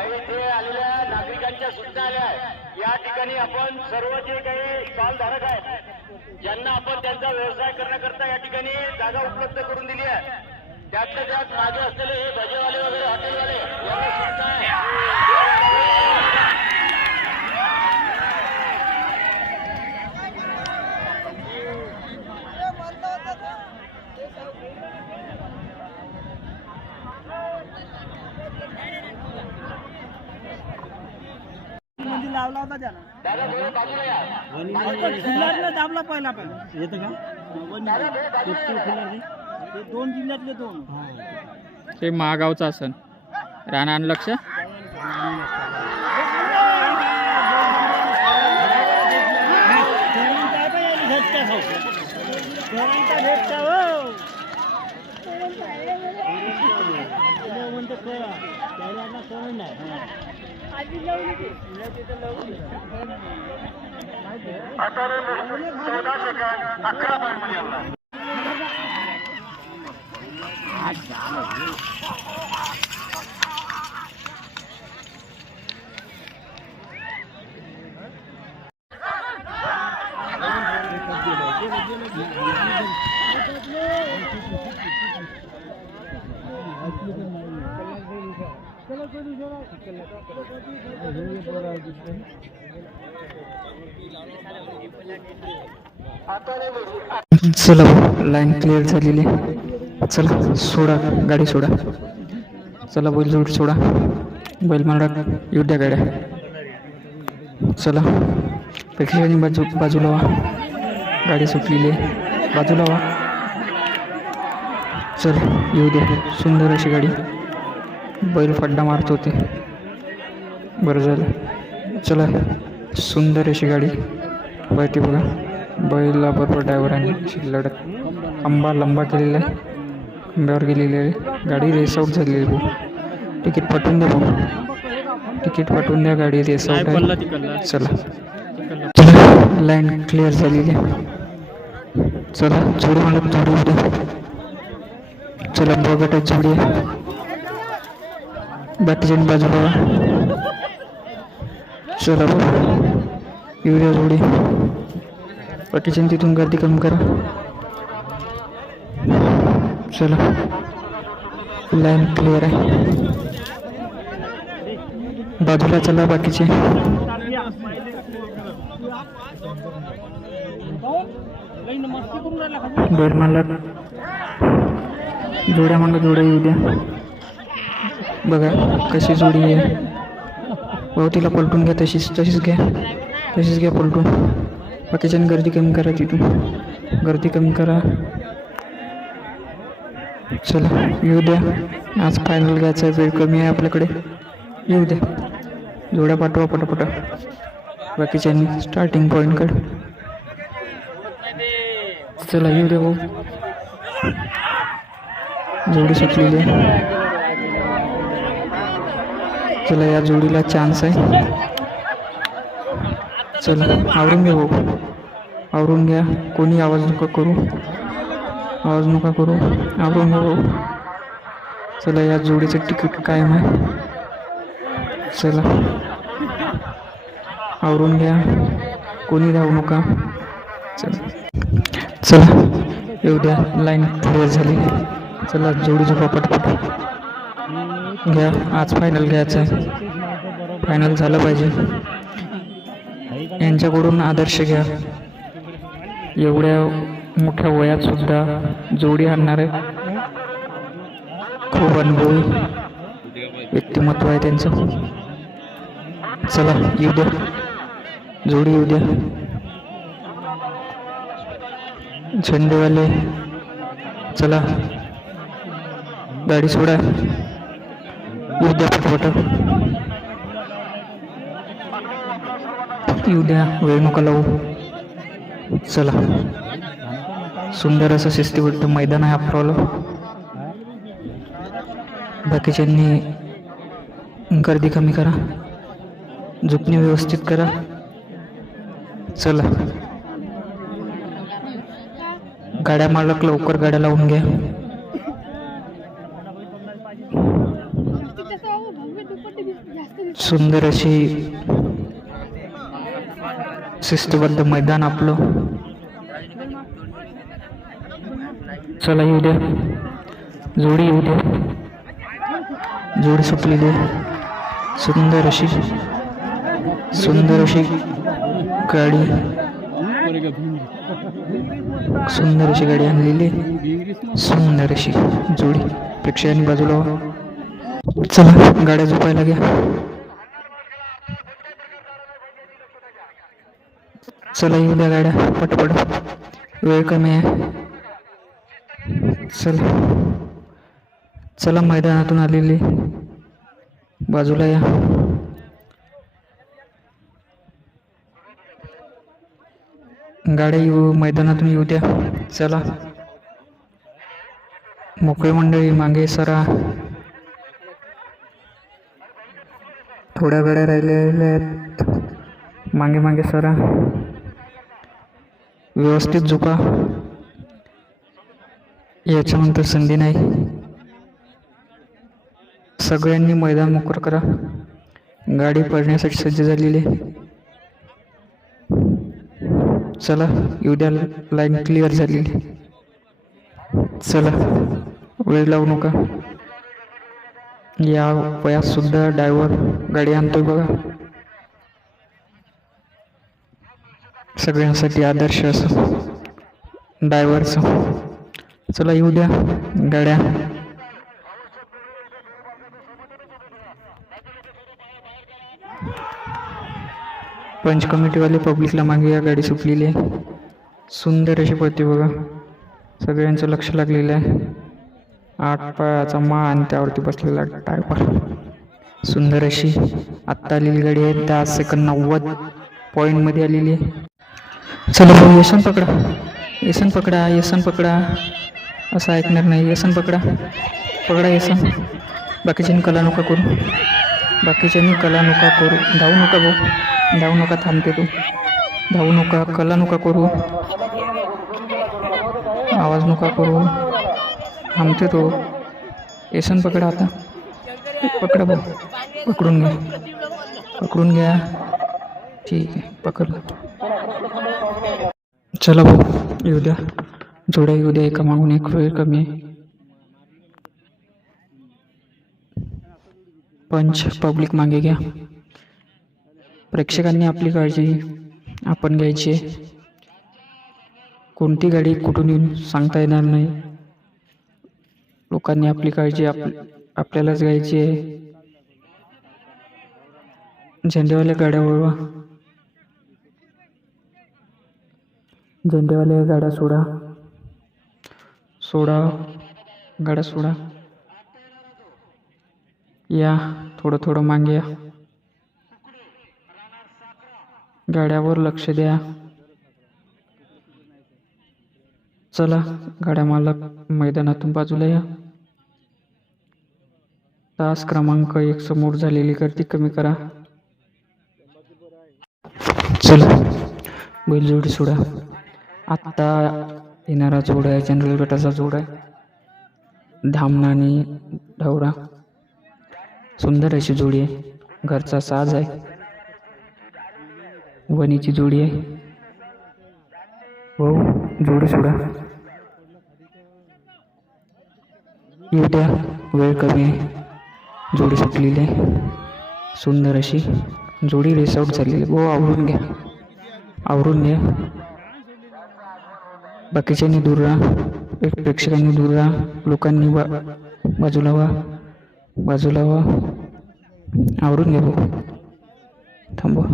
काही इथे आलेल्या नागरिकांच्या सूचना आल्या आहेत। या ठिकाणी आपण सर्व जे काही स्टॉलधारक आहेत ज्यांना आपण त्यांचा व्यवसाय करण्याकरता या ठिकाणी जागा उपलब्ध करून दिली आहे, त्यातल्या त्यात मागे असलेले हे भजेवाले वगैरे हॉटेलवाले यांना सूचना आहे। लावला होता त्याला दादा थोडं बाजूला या। दाबला पहिला येतं का ते 2 जिल्ह्यातले 2 ते महागावचं असन राणा आणि लक्ष आता 14 सेकंद 11 पॉईंट मध्ये चला लाईन क्लिअर झालेली। चला सोडा गाडी सोडा, चला बैल जोड सोडा, बैल मालक येऊ द्या गाड्या। चला पेक्षांनी बाजूला व्हा, गाडी सुटलेली आहे बाजूला व्हा। चला येऊ द्या, सुंदर अशी गाडी, बैल फड्डा मारत होते बरं झालं। चला सुंदर अशी गाडी पळते बघा, बैलला बरोबर ड्रायव्हरांनी लढत खंबा लंबा केलेला आहे, खंब्यावर गेलेली आहे गाडी, रेस आऊट झालेली आहे भाऊ। तिकीट पाठवून द्या भाऊ, तिकीट पाठवून द्या, गाडी रेस आऊट आहे। चला चला लाईन क्लिअर झालेली आहे। चला जोडी मला जोडी उद्या, चला बघत जोडी आहे, बाकीच्या बाजूला चला भाऊ येऊ द्या जोडी, बाकीच्या तिथून गर्दी कमी करा। चला लाईन क्लिअर आहे, बाजूला चला बाकीचे। बैल मालक जोड्या मागं जोड्या येऊ द्या, बघा कशी जोडी आहे भाऊ, तिला पलटून घ्या, तशीच घ्या पलटून, बाकीच्या गर्दी कमी करा, तिथून गर्दी कमी करा। चला येऊ द्या, आज फायनल घ्यायचा वेळ कमी आहे आपल्याकडे, येऊ द्या जोड्या पाठवा पटापटा, बाकीच्यांनी स्टार्टिंग पॉईंटकडे। चला येऊ द्या भाऊ, जोडी सुटलेली आहे। चला या जोडीला चान्स आहे, चला आवरून घ्या भाऊ, आवरून घ्या, कोणी आवाज नका करू, आवरून घ्या भाऊ। चला या जोडीचं तिकीट कायम आहे, चला आवरून घ्या, कोणी धावू नका। चला येऊ द्या, लाईन क्लिअर झाली। चला जोडीचं पटपट घ्या, आज फायनल घ्यायचं आहे, फायनल झालं पाहिजे, यांच्याकडून आदर्श घ्या, एवढ्या मोठ्या वयात सुद्धा जोडी आणणारे खूप अनुभवी व्यक्तिमत्व आहे त्यांचं। चला येऊ द्या जोडी, येऊ द्या झेंडेवाले, चला गाडी सोडा, येऊ द्या पटपट, येऊ द्या, वेळ नका लावू। चला सुंदर असं शिस्तीबद्ध मैदान आहे आपलं, बाकीच्यांनी गर्दी कमी करा, झुकणे व्यवस्थित करा। चला गाड्या मालक लवकर गाड्या लावून घ्या। सुंदर अशी शिस्तबद्ध मैदान आपलं. चला येऊ द्या, जोडी येऊ द्या. जोडी सुटलेली आहे. सुंदर अशी गाडी, सुंदर अशी गाडी आणलेली. सुंदर अशी जोडी प्रेक्षकांनी बाजूला व्हा. चला गाड्या झोपायला घ्या. चला येऊ द्या गाड्या पटपट, वेळ कमी आहे. चला मैदानातून आलेली बाजूला या. गाड्या येऊ मैदानातून येऊ द्या. चला मोकळी मंडळी मागे सरा. थोड्या गाड्या राहिलेल्या आहेत, मागे मागे सरा. व्यवस्थित झोपा, याच्यानंतर संधी नाही. सगळ्यांनी मैदान मोकळं करा. गाडी पडण्यासाठी सज्ज झालेली. चला येऊ द्या, लाईन क्लिअर झालेली. चला वेळ लावू नका. या वयात सुद्धा ड्रायव्हर गाडी आणतोय बघा. सगळ्यांसाठी आदर्श असं ड्रायव्हरचं. चला येऊ द्या गाड्या. पंच कमिटीवाले पब्लिकला मागे या. गाडी सुटलेली आहे. सुंदर अशी पळते बघा. सगळ्यांचं लक्ष लागलेलं आहे. 8 पायाचा मान, त्यावरती बसलेला ड्रायव्हर. सुंदर अशी आत्ता आलेली गाडी आहे. 10 सेकंद 90 पॉईंटमध्ये आलेली आहे. चला भाऊ, यशन पकडा, यशन पकडा. असं ऐकणार नाही. यशन पकडा यशन. बाकीच्यांनी कला नका करू. धावू नका भाऊ, धावू नका. थांबते तू, धावू नका. कला नका करू, आवाज नका करू. थांबते तो. यशन पकडा आता. पकडा भाऊ, पकडून घ्या. ठीक आहे, पकडलं. चला भाऊ येऊ द्या. जोड्या येऊ द्या, एका मागून एक. वेळ कमी आहे. पंच पब्लिक मागे घ्या. प्रेक्षकांनी आपली काळजी आपण घ्यायची आहे. कोणती गाडी कुठून येऊन सांगता येणार नाही. लोकांनी आपली काळजी आपल्यालाच घ्यायची आहे. झेंडेवाल्या गाड्या वळवा. झेंडेवाल्या गाड्या सोडा गाड्या सोडा. या थोडं मागे या. गाड्यावर लक्ष द्या. चला गाड्या मालक मैदानातून बाजूला या. तास क्रमांक 1 समोर झालेली गर्दी कमी करा. चला बैलजोडी सोडा. आत्ता येणारा जोड आहे, जनरल गटाचा जोड आहे. धामणा आणि ढवरा. सुंदर अशी जोडी आहे. घरचा साज आहे. वणीची जोडी आहे. हो, जोडी सोडा. येऊ द्या, वेळ कमी आहे. जोडी सुटलेली आहे. सुंदर अशी जोडी रेस आउट झालेली. हो, आवरून घ्या. बाकीच्यांनी दूर राहा. प्रेक्षकांनी दूर राहा. लोकांनी बाजूला व्हा. आवरून घ्या भाऊ. थांबवा.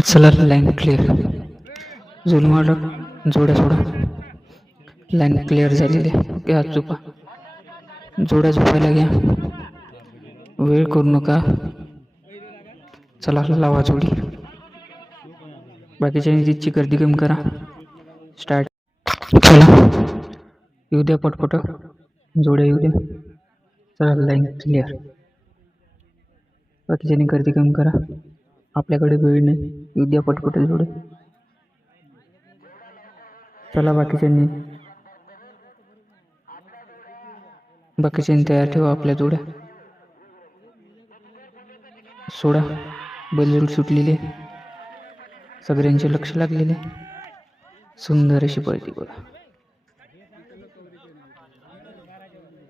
चला लाईन क्लिअर. जुलमाडक जोड्या सोडा. लाईन क्लिअर झालेली आहे. घ्या झोपा. जोड्या झोपायला घ्या. वेळ करू नका. चला लावा जोडी. बाकीच्यांनी तिची गर्दी कमी करा. स्टार्ट. चला येऊ द्या पटपट. जोड्या येऊ द्या. चला लाईन क्लिअर. बाकीच्यांनी गर्दी कमी करा. आपल्याकडे वेळ नाही. येऊ द्या पटपट जोडे. चला बाकीच्यांनी तयार ठेवा आपल्या जोड्या. सोडा. बैलजोड सुटलेले, सगळ्यांचे लक्ष लागलेले. सुंदर अशी पळती बघा.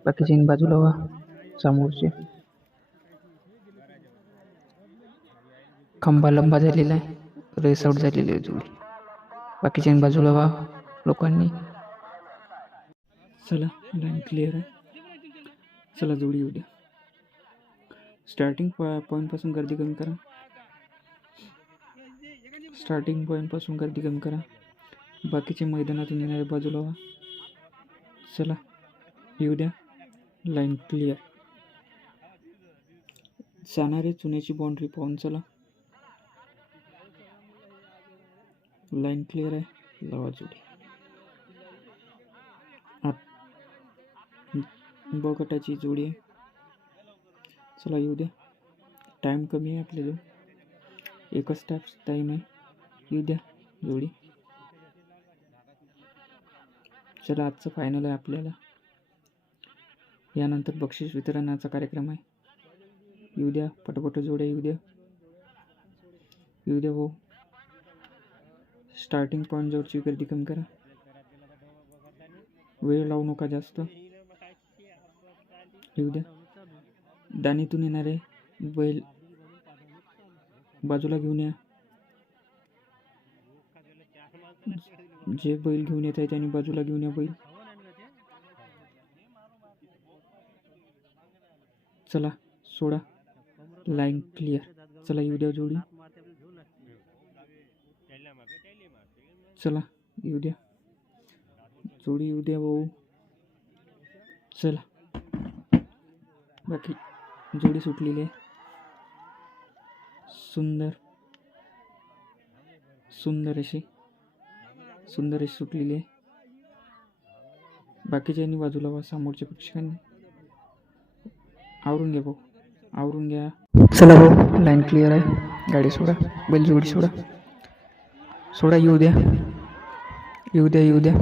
बाकीचे बाजूला व्हा. समोरचे खंबा लंबा झालेला आहे, रेस आउट झालेली आहे जोडी. बाकीच्या बाजूला व्हा लोकांनी. चला लाईन क्लिअर आहे. चला जोडी येऊ द्या. स्टार्टिंग पॉईंटपासून गर्दी कमी करा. स्टार्टिंग पॉईंटपासून गर्दी कमी करा. बाकीचे मैदानातून येणारे बाजूला व्हा. चला येऊ द्या. Line clear. जाणारे चुन्याची बाउंड्री पाहून चला. लाईन क्लिअर आहे. लावा जोडी. बगटाची जोडी आहे. चला येऊ द्या. टाईम कमी आहे आपल्याजवळ, एकच टाईम आहे. येऊ द्या जोडी. चला आजचं फायनल आहे आपल्याला. यानंतर बक्षीस वितरणाचा कार्यक्रम आहे. येऊ द्या पटपट जोड्या. येऊ द्या. येऊ द्या भाऊ. स्टार्टिंग पॉईंट जवळची गर्दी कमी करा. वेळ लावू नका जास्त. येऊ द्या. दाणीतून येणारे बैल बाजूला घेऊन या. जे बैल घेऊन येत आहे त्यांनी बाजूला घेऊन या बैल. चला सोडा. Line clear. चला येऊ द्या जोडी. चला येऊ द्या जोडी. येऊ द्या भाऊ. चला. बाकी जोडी सुटलेली आहे. सुंदर अशी सुटलेली आहे. बाकीच्यांनी बाजूला वा. समोरच्या प्रेक्षकांनी आवरून घ्या भाऊ. आवरून घ्या. चला भाऊ. लाईन क्लिअर आहे. गाडी सोडा. बैल जोडी सोडा. सोडा. येऊ द्या. येऊ द्या. येऊ द्या.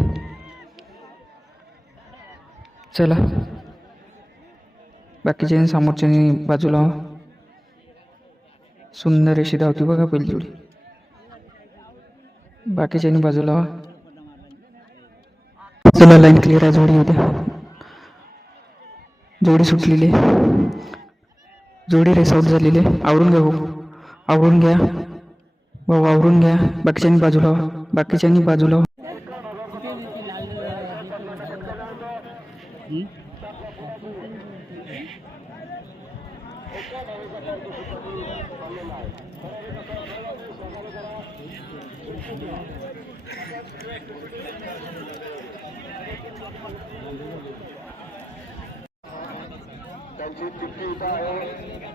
चला. बाकीच्या समोरच्यानी बाजूला व्हा. सुंदर अशी धावती बघा बैलजोडी. बाकीच्यानी बाजूला व्हा. चला लाईन क्लिअर आहे. जोडी येऊ द्या. जोडी सुटलेली आहे. जोडी रेस आउट झालेली आहे. आवरून घ्या भाऊ. आवरून घ्या भाऊ. आवरून घ्या. बाकीच्यांनी बाजूला व्हा. बाकीच्यांनी बाजूला व्हा. त्यांची तिथी इथं आहे.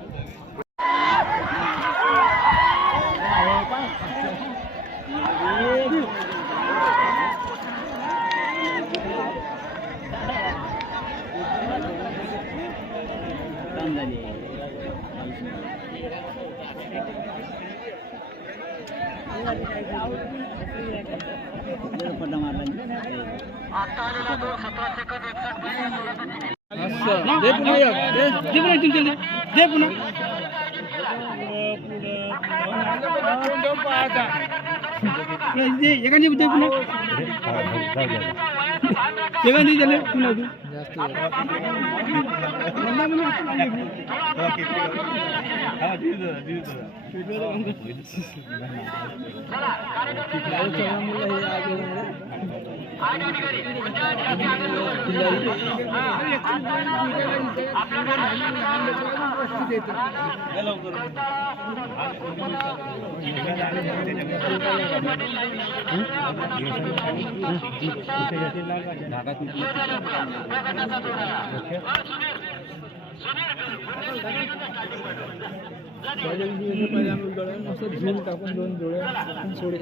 झूल टाकून दोन जोड्या सोडे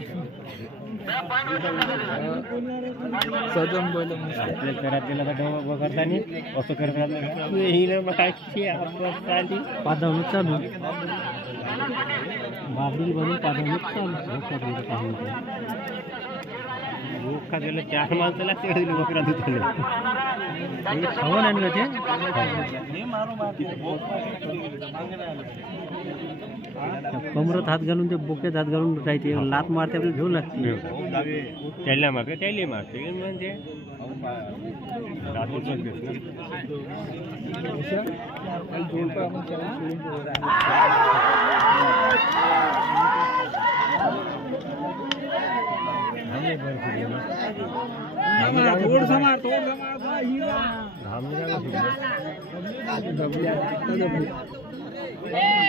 सजम बैल घरातल्या करताना असं करतात हिनं मग काय चालली पादवणूक चालू बाबरी बनून पादवणूक चालू बोका दिलं 4 माणसाला ते बकरा धुतले खाऊन आणलं ते कमरत हात घालून ते बोक्यात हात घालून जायचे लात मारते आपल्याला घेऊन लागते त्याला मारते त्याला मारते म्हणजे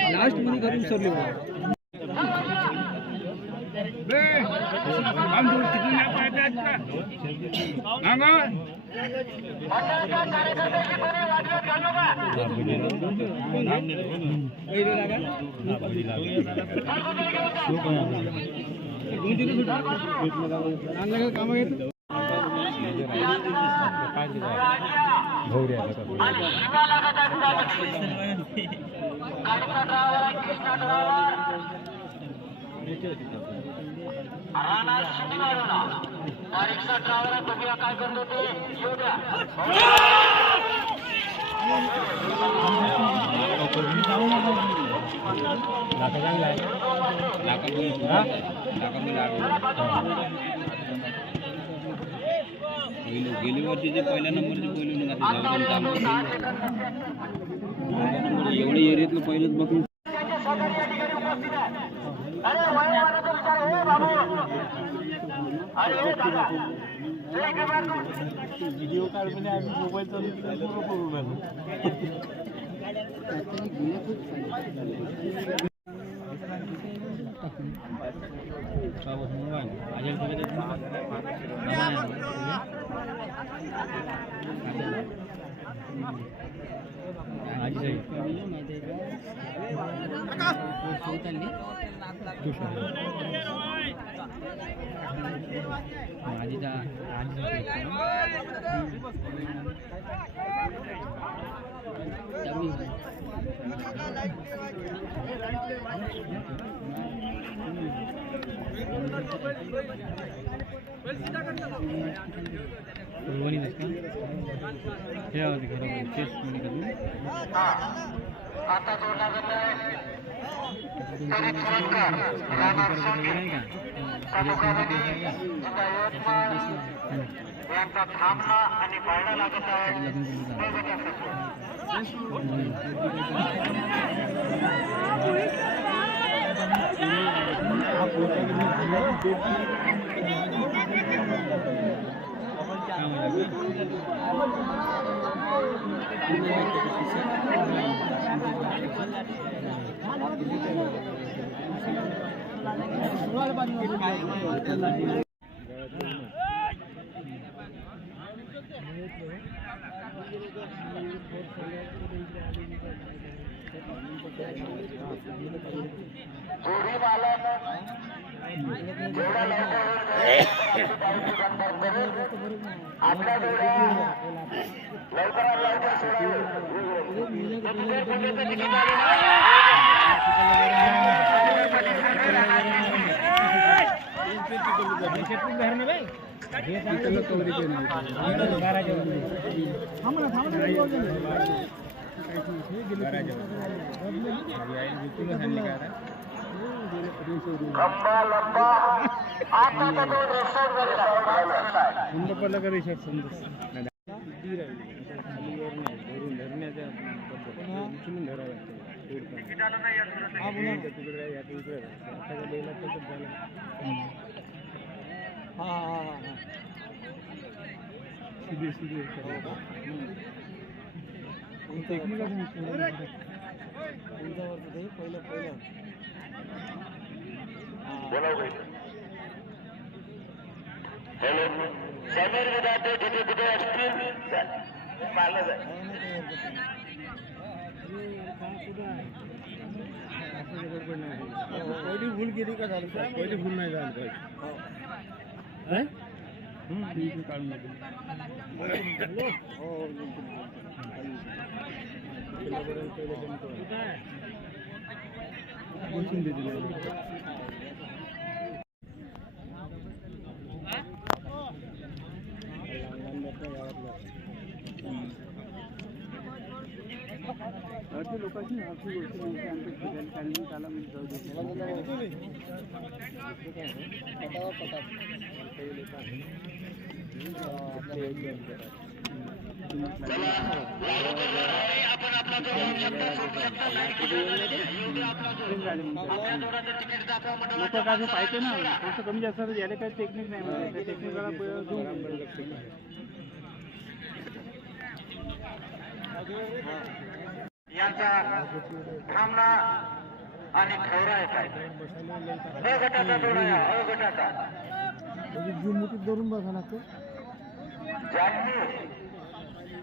लास्ट मध्ये करून सरले काम येत रिक्षा ड्रायव्हर बघूया काय करतो ते येऊ द्या गेली वर्षीचे पहिल्या नंबरचे एवढ्या एरियातलं पहिलंच बघून व्हिडिओ काढून आम्ही मोबाईल चालू आता जोडला जात आहे तरी पुरस्कार राहणार संगीत तालुकामध्ये यांचा थांबणं आणि पाळणं लागत आहे जोडी मालक जेवढा आपल्या जोड्या लवकरात लवकर लंबा लंबा आता तो रेसर हॅलो समीर विधाते जिथे कुठे असतील मारलं जाईल पहिली भूल केली का झालं पहिली भूल नाही झाली काढून लोकांची आपली गोष्ट म्हणजे आमच्या फिरायला कारण त्याला मी जाऊ लोक काय पाहिजे ना थोडंसं कमी जास्त यायला काही टेक्निक नाही म्हणजे टेक्निकला यांचा थांबणा आणि ठेवरा येत आहे. अ गटाचा जोडा या अ गटाचा जुमतीत धरून बसा लागतो ज्यांनी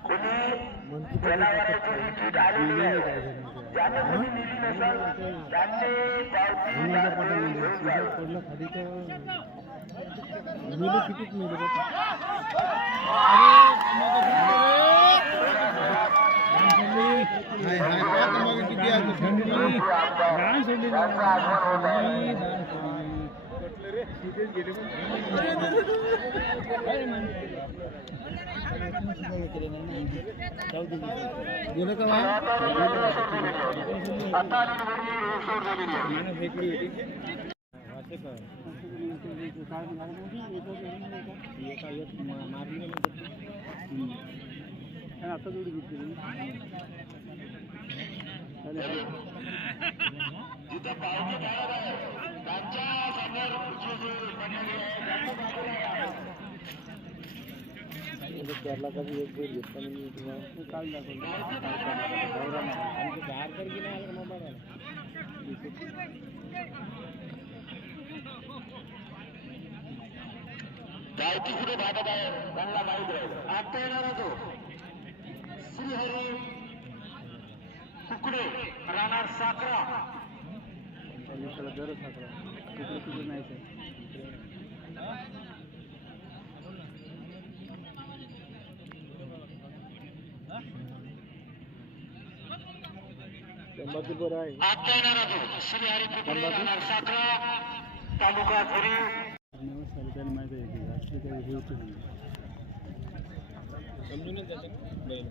कोणी जनावरांची नीट आलेली आहे ज्यांना कोणी नेली नसेल त्यांनी पावती पडलं खाली तर मेले कितीच मेले किती आहे थंडी डान्स सोडली गेलं का आता जोडी घेतली केरला का भी एक जोड़ घेतला मी तुम्हाला काल दाखवलं आमचे बाहेर कर गेले आला मोबाईल गावठी पुढे भागत आहे त्यांना माहीत राहील आता येणारा तो श्रीहरी कुकडे राहणार साखरा गरज साखरा तिकडे तुझं नाही तंबाखूपर आहे आता येणारा तो श्रीहरी कुकडे राहणार साखरा तालुका झरी त्याला माहिती आहे की राष्ट्रीय काही हे होतं समजूनच जातं बैल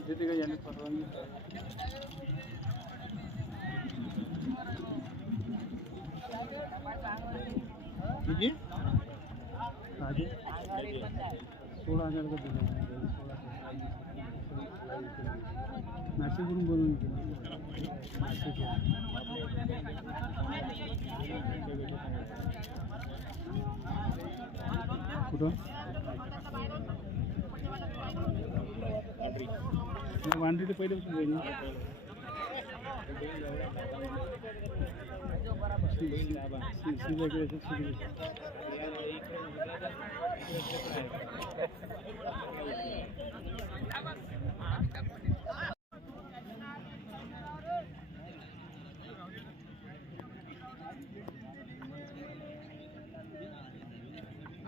इथे का याने परवानगी किती 16,000 का दिला नाशिकवरून बोलून कुठं वांद्री पहिल्यापासून जाईल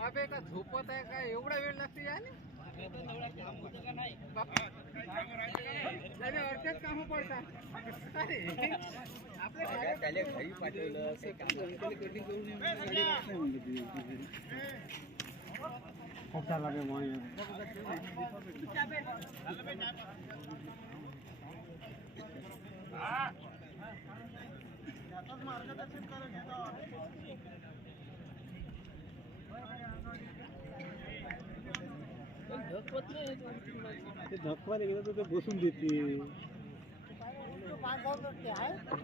अबे का झोपत आहे का एवढा वेळ लागते याने अर्ध्यात काम पडतात आपल्या घरी पाठवलं खूप लागे मग ते धक्का गेलं तर ते बसून देते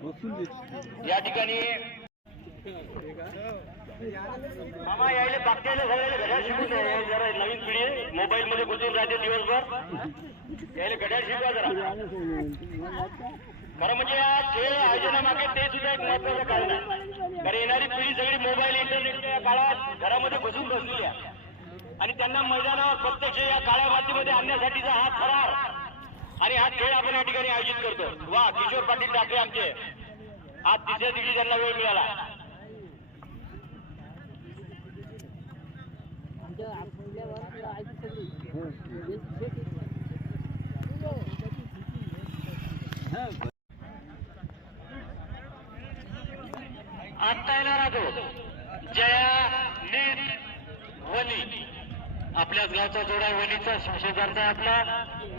बसून देते या ठिकाणी मामा यायला बागत्याला सगळ्याला घड्याळ शिकून द्या. जरा नवीन पिढी मोबाईल मध्ये गुंतून राहते दिवसभर यायला घड्याळ शिकवा जरा खरं म्हणजे या खेळ आयोजनामागे ते सुद्धा एक महत्वाचं कारण आहे कारण येणारी पिढी सगळी मोबाईल इंटरनेटच्या या काळात घरामध्ये घुसून बसलेली आहे आणि त्यांना मैदानावर प्रत्यक्ष या काळ्या मातीमध्ये आणण्यासाठीचा हा थरार आणि हा खेळ आपण या ठिकाणी आयोजित करतो. वा किशोर पाटील ठाकरे आमचे आज तिसऱ्या दिवशी त्यांना वेळ मिळाला. आता येणारा तो जया नीत वनी, आपल्याच गावचा जोडा वनीचा शेजारचा आपला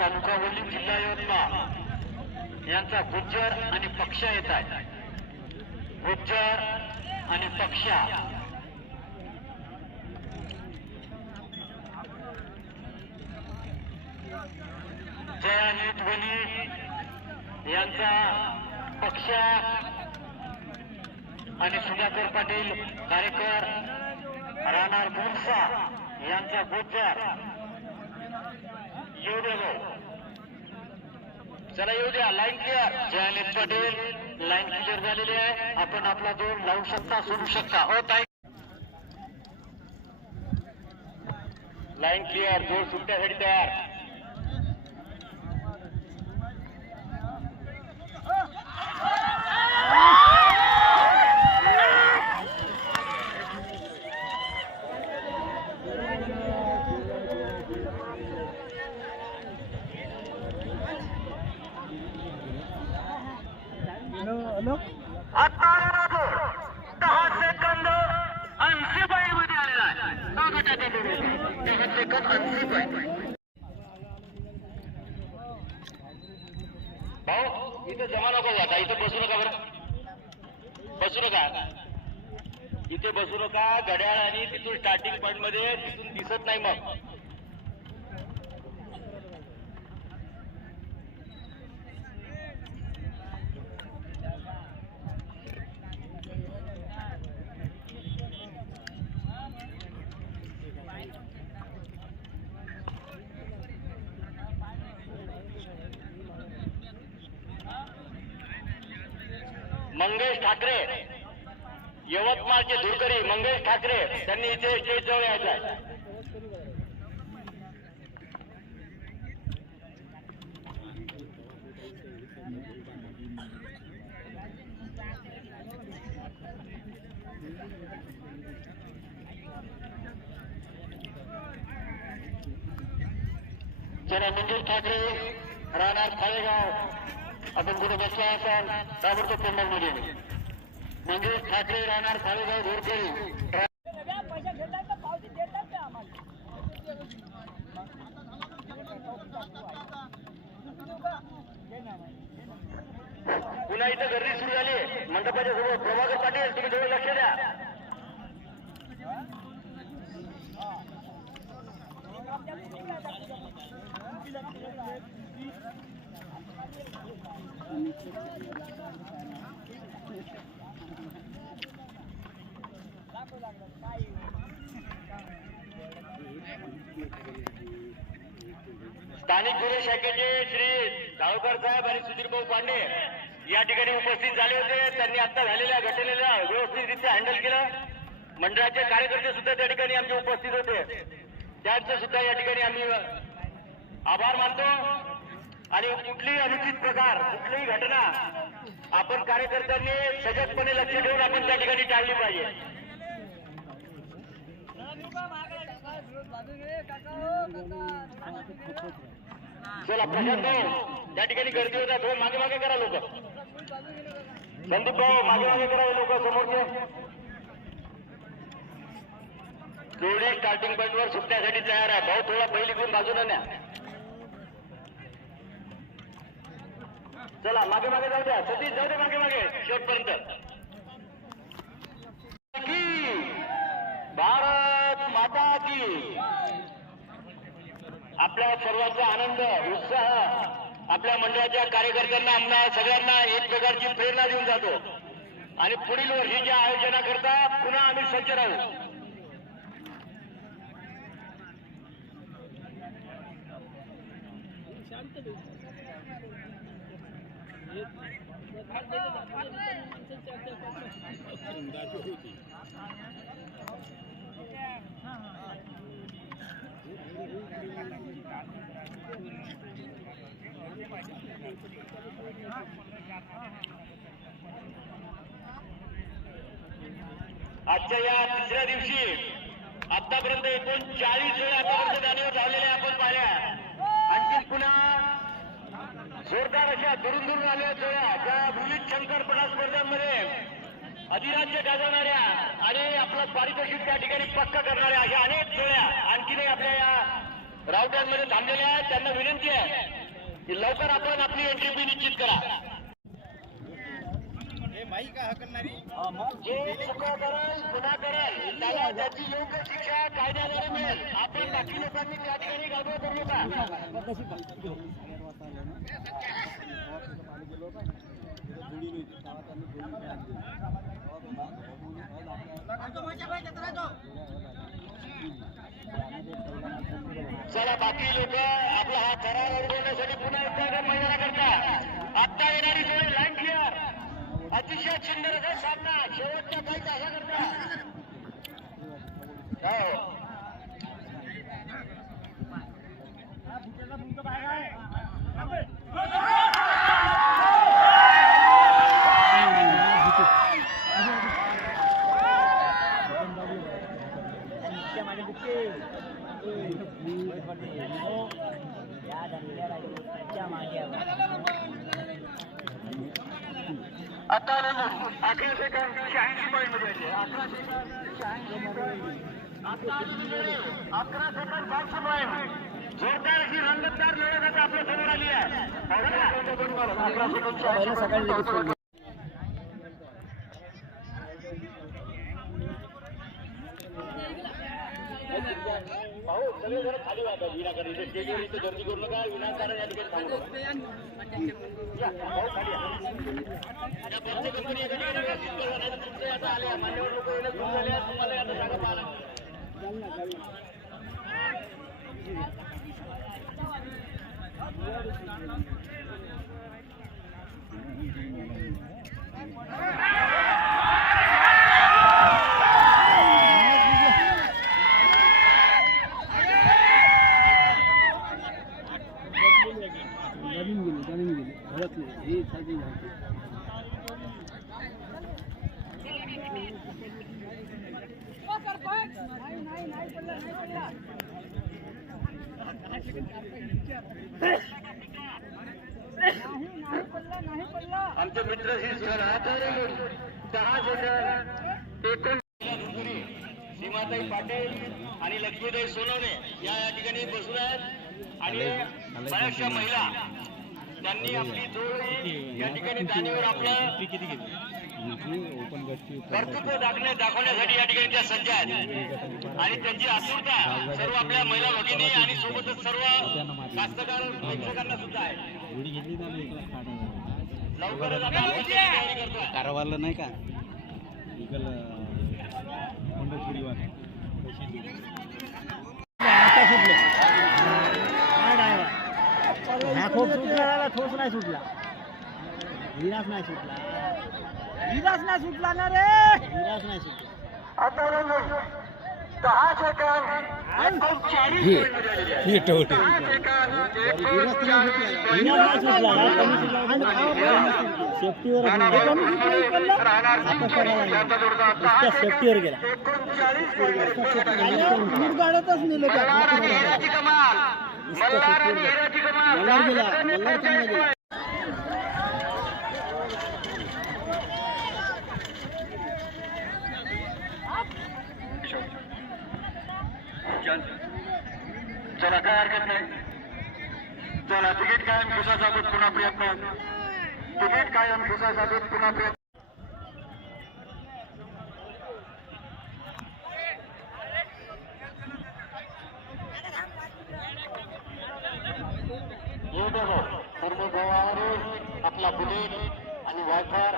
तालुका वनी जिल्हा यवतमाळ यांचा गुज्जर आणि पक्षा येत आहे. गुज्जर आणि पक्षा जया नीत वनी यांचा पक्षा आणि सुधाकर पाटील कार्यकर राहणार बोरसा यांचा गुज्जर. येऊ दे भाऊ, चला येऊ द्या. Line clear. Jaynit Patil line clear झालेली आहे. आपण आपला जोड लावू शकता, सोडू शकता. हो ताई, लाईन क्लिअर. जोड सुट्ट्यासाठी तयार. आता 10 सेकंद 80 पॉईंट मध्ये आलेला आहे. 10 सेकंद 80 पॉईंट. भाऊ इथे जमा नको जाता, इथे बसू नका. बरं बसू नका, इथे बसू नका. घड्याळ आणि तिथून स्टार्टिंग पॉईंट मध्ये तिथून दिसत नाही. मग मंगेश ठाकरे, यवतमाळचे धुरकरी मंगेश ठाकरे, त्यांनी इथे स्टेज जवळ यायचं आहे. चला मंगेश ठाकरे राहणार फाळेगाव, आपण कुठे बसला असाल ताबडतोब पेंडलमध्ये. मंगेश ठाकरे राहणार फाळेगाव धुरकरी. पुन्हा इथं गर्दी सुरू झाली मंडपाच्या समोर. प्रभाकर पाटील तुम्ही थोडं लक्ष द्या. स्थानिक गुन्हे शाखेचे श्री गावकर साहेब आणि सुधीर भाऊ पांडे या ठिकाणी उपस्थित झाले होते. त्यांनी आता झालेल्या घटनेला व्यवस्थितरित्या हँडल केलं. मंडळाचे कार्यकर्ते सुद्धा त्या ठिकाणी आमचे उपस्थित होते. त्यांचं सुद्धा या ठिकाणी आम्ही आभार मानतो. आणि कुठलीही अनुचित प्रकार, कुठलीही घटना आपण कार्यकर्त्यांनी सजगपणे लक्ष ठेवून आपण त्या ठिकाणी टाळली पाहिजे. चला प्रशांत भाऊ, त्या ठिकाणी गर्दी होता, थोडं मागे मागे करा लोक. संदीप भाऊ मागे मागे करा लोक समोरचे. जोडी स्टार्टिंग पॉईंट वर सुटण्यासाठी तयार आहे. भाऊ थोडा पहिली घेऊन बाजूला न्या. चला मागे मागे जाऊ द्या. सतीश जाऊ दे मागे मागे शेवटपर्यंत. भारत माता की. आपल्या सर्वांचा आनंद उत्साह आपल्या मंडळाच्या कार्यकर्त्यांना, आम्हाला सगळ्यांना एक प्रकारची प्रेरणा देऊन जातो. आणि पुढील वर्षीच्या आयोजनाकरता पुन्हा आम्ही सज्ज राहू. आजच्या या तिसऱ्या दिवशी आतापर्यंत एकूण 40 जोड्या आतापर्यंत दानीवर झालेल्या आपण पाहिल्या. आणखी पुन्हा जोरदार अशा दुरून दुरून आलेल्या जोड्या ज्या विविध शंकरपणा स्पर्धांमध्ये अधिराज्य गाजवणाऱ्या आणि आपलं पारितोषिक त्या ठिकाणी पक्का करणाऱ्या अशा अनेक जोड्या आणखीनही आपल्या या राउट्यांमध्ये थांबलेल्या आहेत. त्यांना विनंती आहे की लवकर आपण आपली एंट्री फी निश्चित करा. जे चुका करेल गुन्हा करेल त्याला त्याची योग्य शिक्षा कायद्याद्वारे मिळेल. आपण बाकी लोकांनी त्या ठिकाणी गाभा करू नका. चला बाकी लोक आपला हा करार अडवण्यासाठी पुन्हा एकदा मैदानाकरता आत्ता येणारी जोडी लाईन क्लिअर. अतिशय सुंदर असा सामना शेवटच्या पायचा असा करता. हो आता 11 सेकंद 86 पॉईंट मध्ये 11 सेकंद 86 पॉईंट. आता 11 सेकंद 82 पॉईंट. जोरदार अशी रंगतदार लढत आता आपल्या समोर आली आहे. 11 सेकंद 86 पॉईंट. भाऊ सगळे जरा खाली वाहता विनाकारण इथे स्टेजवर इथे गर्दी करू नका. विनाकारण या ठिकाणी थांबू नका. भाऊ खाली या बसच्या कंपनी तुमचे आता आले मान्यवर लोक येणं सुरू झाले. तुम्हाला आता जागा पाहायला आमचे मित्र श्री सर 10 एकूण सीमाताई पाटील आणि लक्ष्मीताई सोनवणे या ठिकाणी बसून आहेत. आणि बऱ्याचशा महिला त्यांनी आपली जोडी या ठिकाणी दाणीवर आपलं कर्तृत्व दाखवण्यासाठी या ठिकाणी त्या सज्ज आहेत. आणि त्यांची आतुरता सर्व आपल्या महिला भगिनी आणि सोबतच सर्व कास्तकार प्रेक्षकांना सुद्धा आहे. लवकरच आता आपण तयारी करतो. कारवारला नाही का इकल पंढरपुरीवर ठोस नाही सुटला. विरास नाही सुटला. विरास नाही सुटला ना रे. विरास नाही सुटला. आता 10 सेकंद 39 सेफ्टीवर गेला. गाडतच नेलो गेला. चला काय हरकत नाही. चला तिकीट कायम घुसासाठी पुन्हा प्रयत्न. तिकीट कायम घुसासाठी पुन्हा प्रयत्न. येऊ द्या सर्व गावावर आपला बुलेट आणि वायफार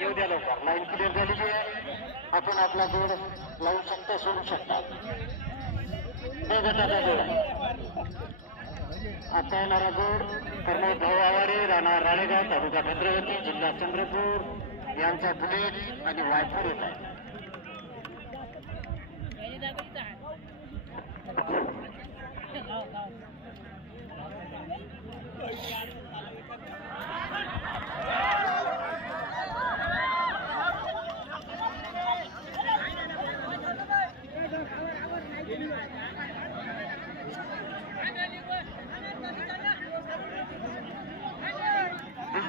येऊ द्या लवकर. लाईन क्लिअर झालेली आहे. आपण आपला जोड लावू शकता सोडू शकता. आता येणारा जोड प्रमोद भाऊ आवारे राणा राळेगाव तालुका छत्रपती जिल्हा चंद्रपूर यांचा बुलेट आणि वायफार येत आहे.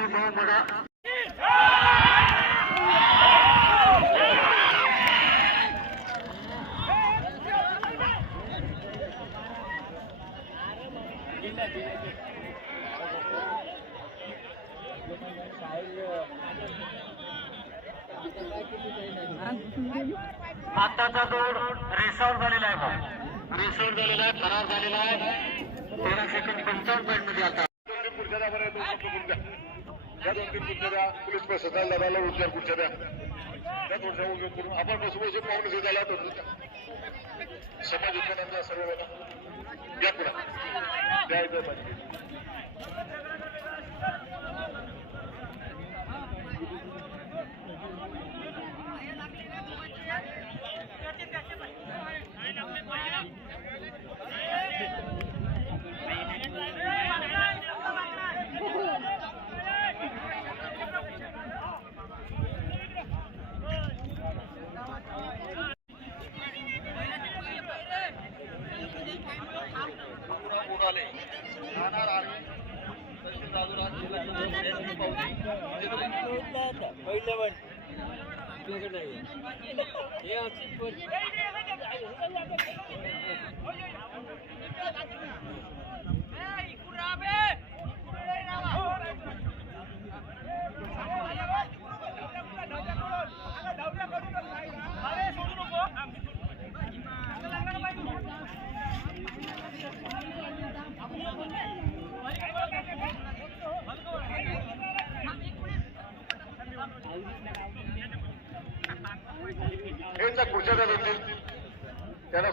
बहुत बड़ा आताचा दौड रेसआउट झालेला आहे. रेसआउट झालेला आहे, फरार झालेला आहे. 13 सेकंड 55 पॉईंट मध्ये आता पुढच्या द्या. बरं त्या 2-3 पुढच्या द्या. पोलीस प्रशासनाला लढायला उद्या पुढच्या द्या. त्या थोडसा उपयोग करून आपण बसू पाहून झाला तर समाज उत्पन्नाचा सर्व या पुढे द्यायचं पाहिजे. पुढच्या त्या दोन त्याला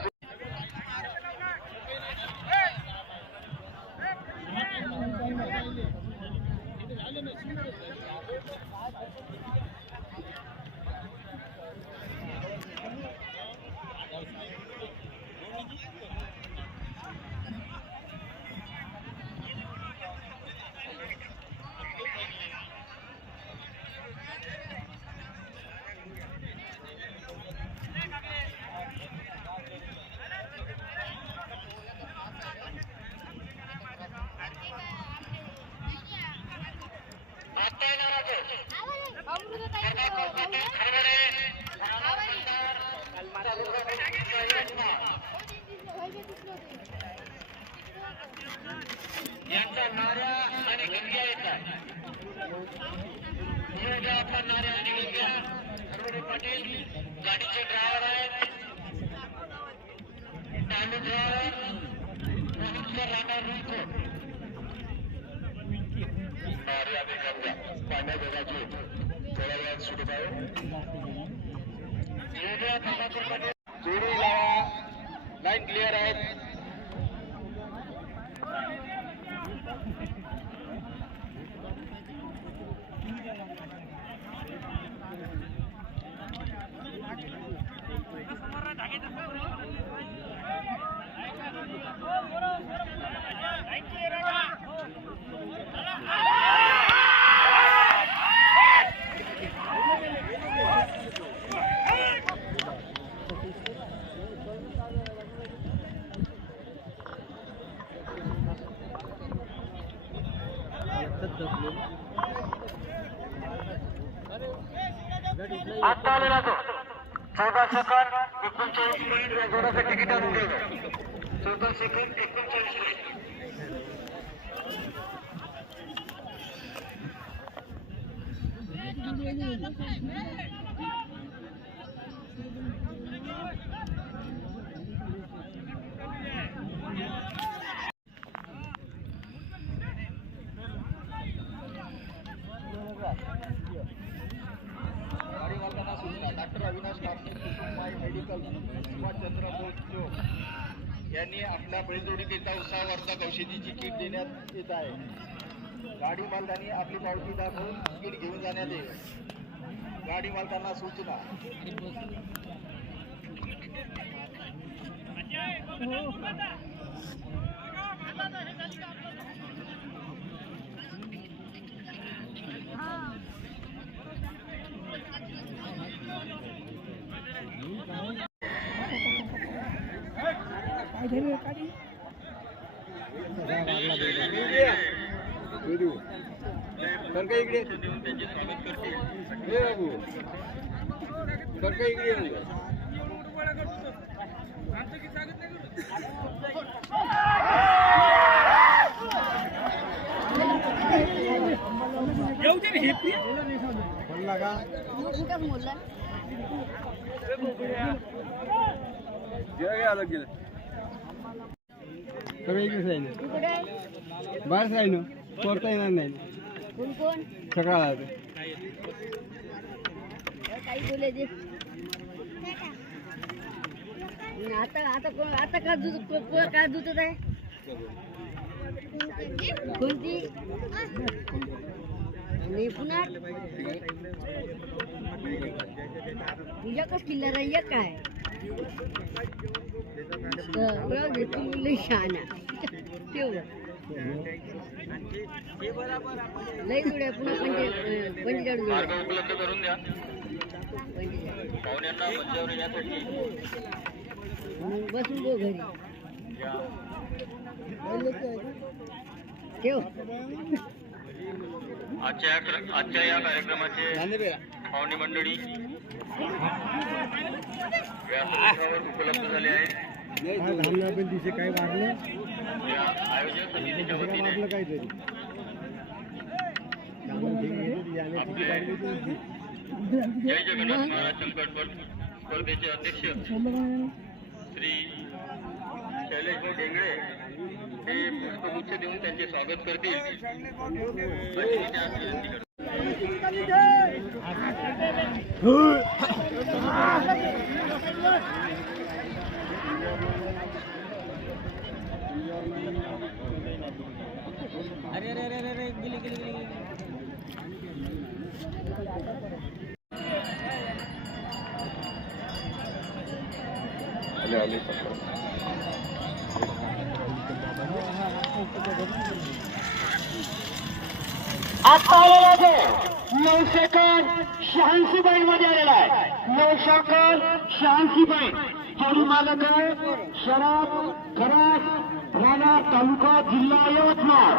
यांचा नाऱ्या आणि गिंग्या येत आहे. आपला नाऱ्या आणि गिंग्या हरवडे पाटील गाडीचे ड्रायव्हर आहेत. चालू ड्रायव्हर नाऱ्या गिंग्या पाण्या जगाची थोड्या वेळात सुटत आहे. जोडी लावा. लाईन क्लिअर आहेत. आता आलेला तो 14 सेकंद 39 मिनिट या जोराचं तिकीट आणून ठेवलं. 14 second 39 minute. Doctor Avinash Kapse Kusumbai medical Subhashchandra Bose Chowk यांनी आपल्या बैलजोडीकरिता उत्साहवर्धक औषधीची किट देण्यात येत आहे. गाडी मालकांनी आपली पावती दाखवून किट घेऊन जाण्यात येईल. गाडी मालकांना सूचना. सरका इकडे बाबू सरका इकडे बोलला का सगळे इकडेच राहिले बाहेरच राहिलो करता येणार नाही सगळा काही बोलायचे आता आता आता का दूध काय दूध आहे कोणती आणि पुन्हा एकच किल्ला एक काय लई शहाणा ठेव लई जुड्या पुन्हा 45 मार्ग उपलब्ध करून द्या पाहुण्यांना मंचावर येण्यासाठी. बसून गो घरी ठेव. आजच्या या कार्यक्रमाचे पाहुणे मंडळी व्यासपीठावर उपलब्ध झाले आहे. काय वाढलं या आयोजक समितीच्या वतीने काहीतरी जय जगन्नाथ महाराज संकट स्पर्धेचे अध्यक्ष श्री शैलेश डेंगळे हे पुष्पगुच्छ देऊन त्यांचे स्वागत करतील अशी मी त्यांना विनंती करतो. आता आलेला तो 9 सेकंद 86 पॉईंट मध्ये आलेला आहे. 9 सेकंद 86 पॉईंट. जोडी मालक आहे शरद खरात राणा तालुका जिल्हा यवतमाळ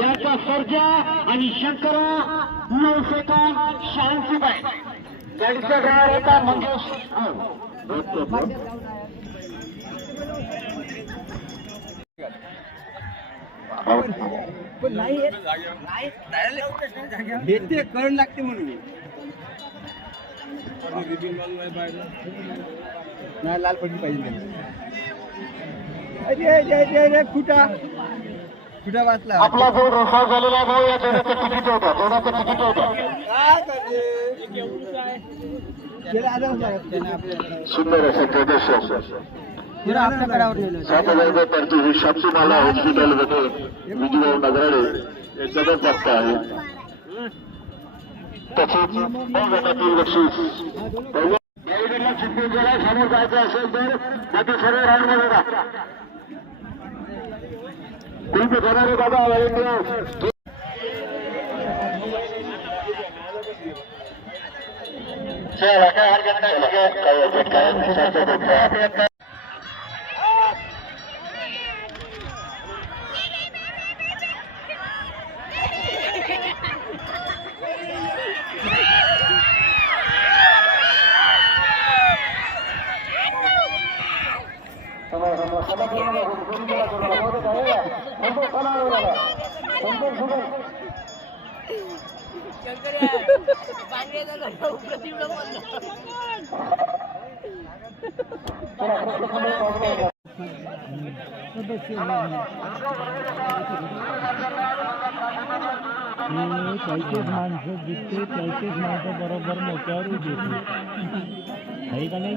याचा सर्जा आणि शंकरा 9 सेकंद 86 पॉईंट. गाडीचा ड्रायव्हर होता मंगेश येते करण लागते म्हणून नाही लाल पट्टी पाहिजे अरे कुठा कुठा वाचला आपला जो रसा झालेला भाऊ या जोड्याचं तिकीट होतं जोड्याचं तिकीट होतं. सुंदर असं प्रदर्शन आपल्याकडे शापसीमाला हॉस्पिटलमध्ये विजय नगराळे हे जबरदस्त आहे. तसेच गटातील बक्षीस बाईकडला चिटकून जरा समोर जायचं असेल तर बाकी सर्व राऊंडमध्ये जा. कुलपी होणारे बाबा काय हरकत नाही. त्याचेच माणसं दिसते त्याचेच माणसं बरोबर मोक्यावर उभी आहे का नाही.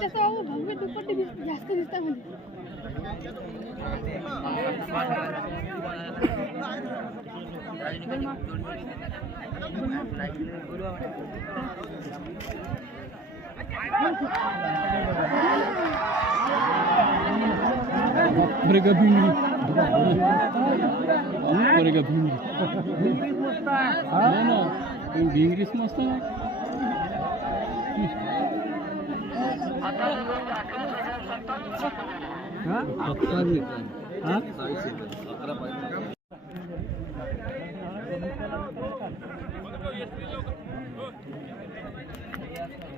त्याचं भव्य दुप्पट जास्त दिसतं म्हणजे भिंगरीच मस्त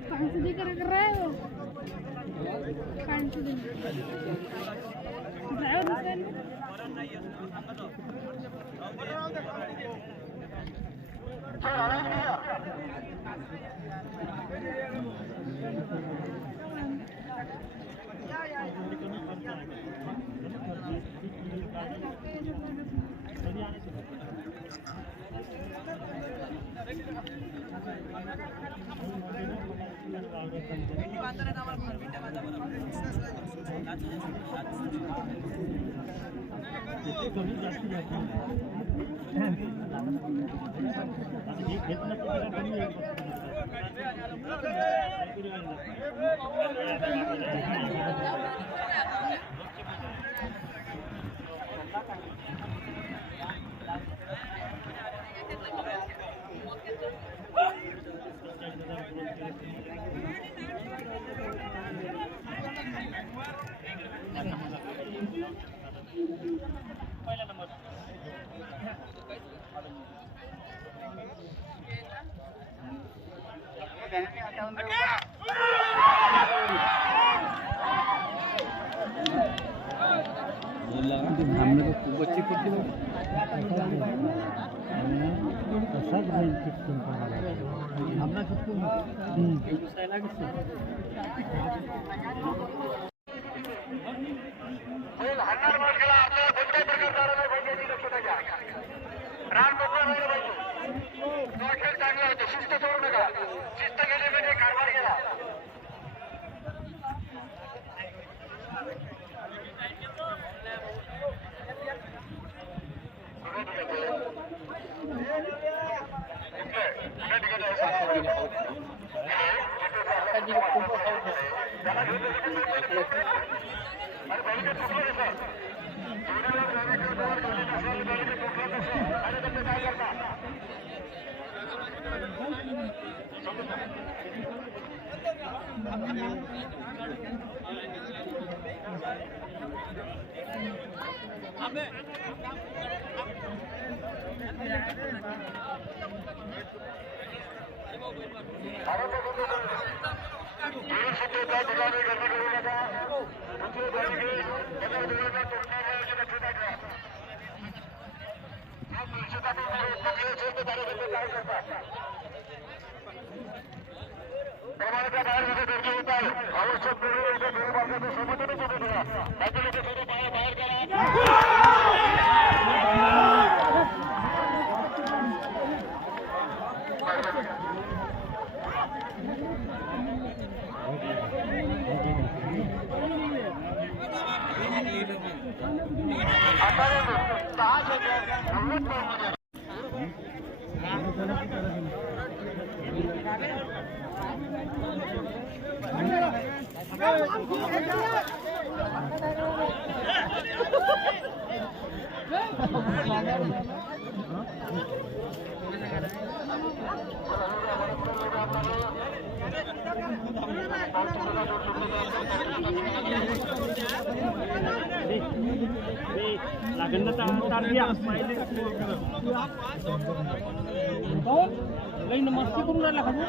कांचुदी कर रहा है वो कांचुदी ड्राइवर हरणार मार्गाला आपल्याला कोणत्याही प्रकारचा आरोप पाहिजे याची दक्षता घ्या. रान मोकळं राहिलं पाहिजे. तो खेळ चांगला होतो. शिस्त सोडू नका. शिस्त गेली म्हणजे कारभार गेला. मस्ती करून राहिला खाली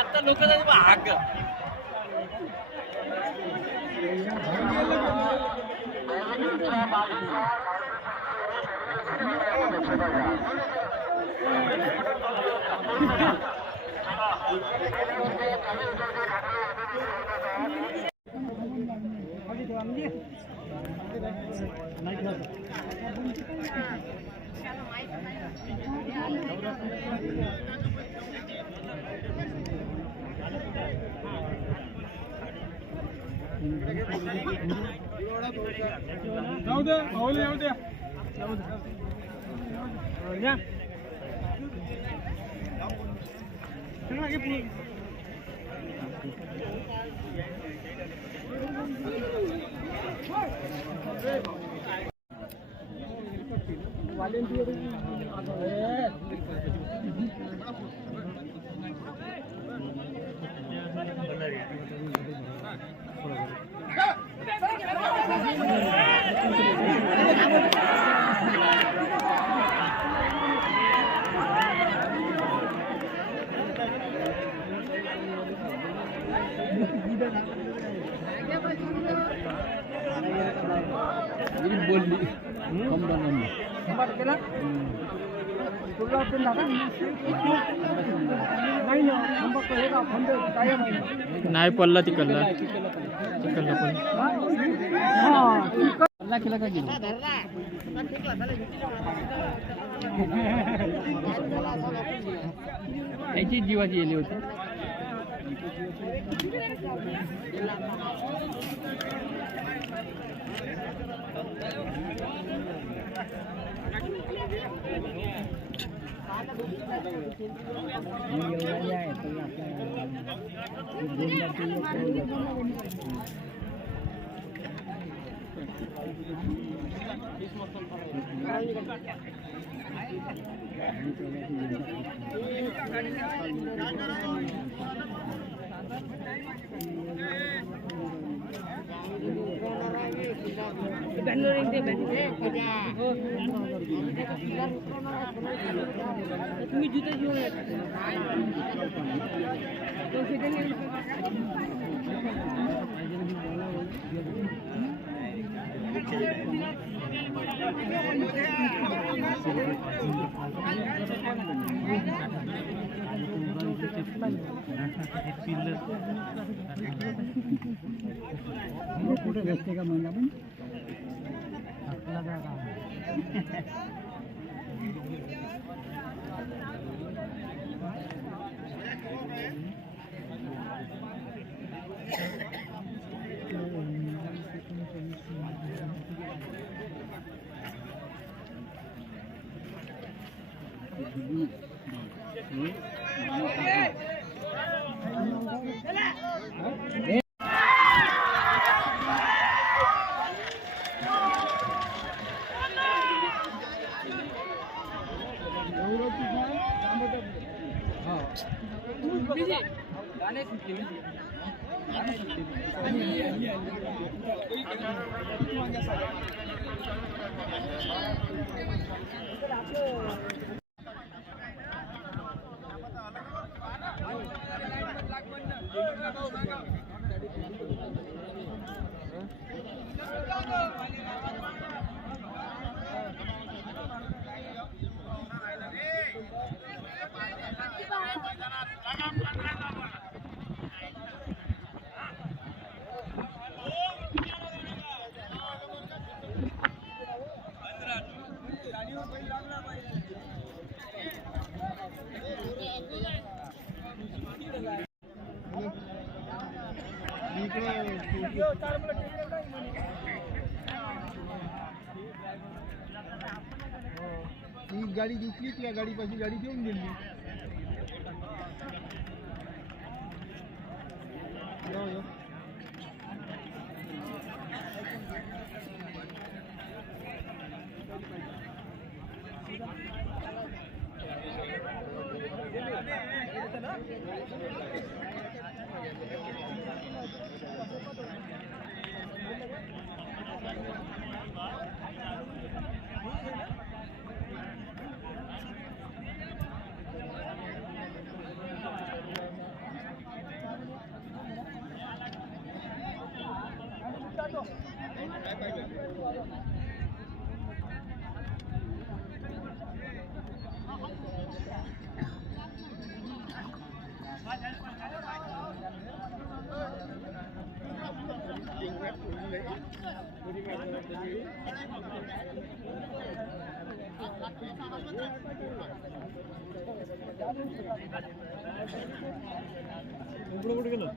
आता लोक हाक जाऊ दे भाऊला येऊ द्या नाही पडला तिकडला पण त्याची जीवाची गेली होती. तुम्ही जुते घेऊन कुठे भेटते का महिना पण ही गाडी दिसली त्या गाडीपाशी गाडी देऊन गेली. कुठे गेलं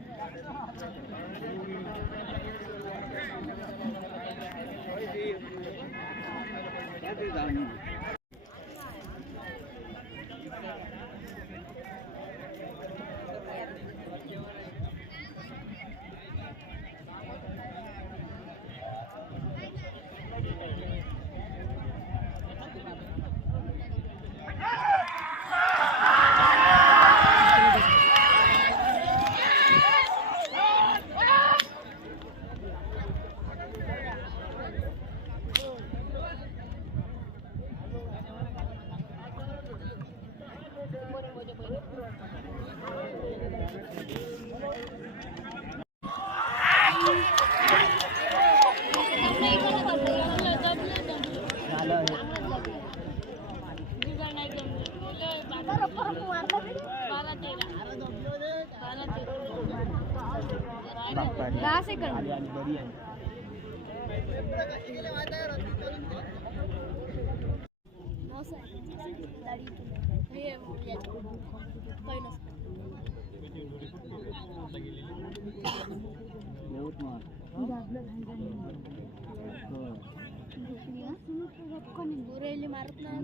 बोरेली मारत नाही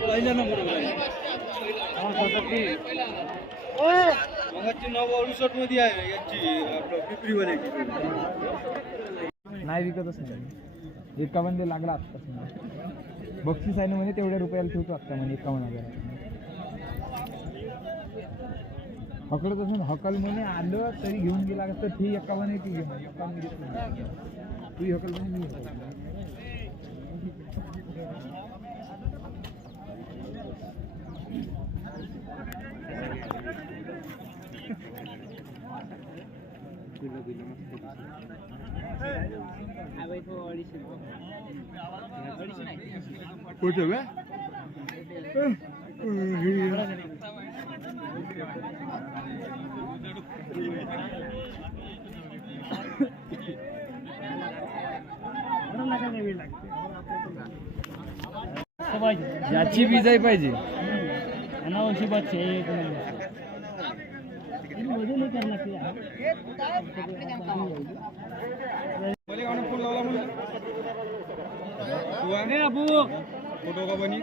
पहिल्या नंबर मगाची 968 मध्ये आहे याची आपलं पिपरीवाल्याची नाही विकतच नाही 51 लागला आत्ताच बक्षीस आहे ना म्हणे तेवढ्या रुपयाला ठेवतो आत्ता म्हणे 51,000 हकडत असून हकल म्हणे आलं तरी घेऊन गेला तर ती 51 ती घेऊन 51 घेत नाही तू हकल म्हणे मी कुठं याची विजय पाहिजे अनावश्यक फोटो का बनी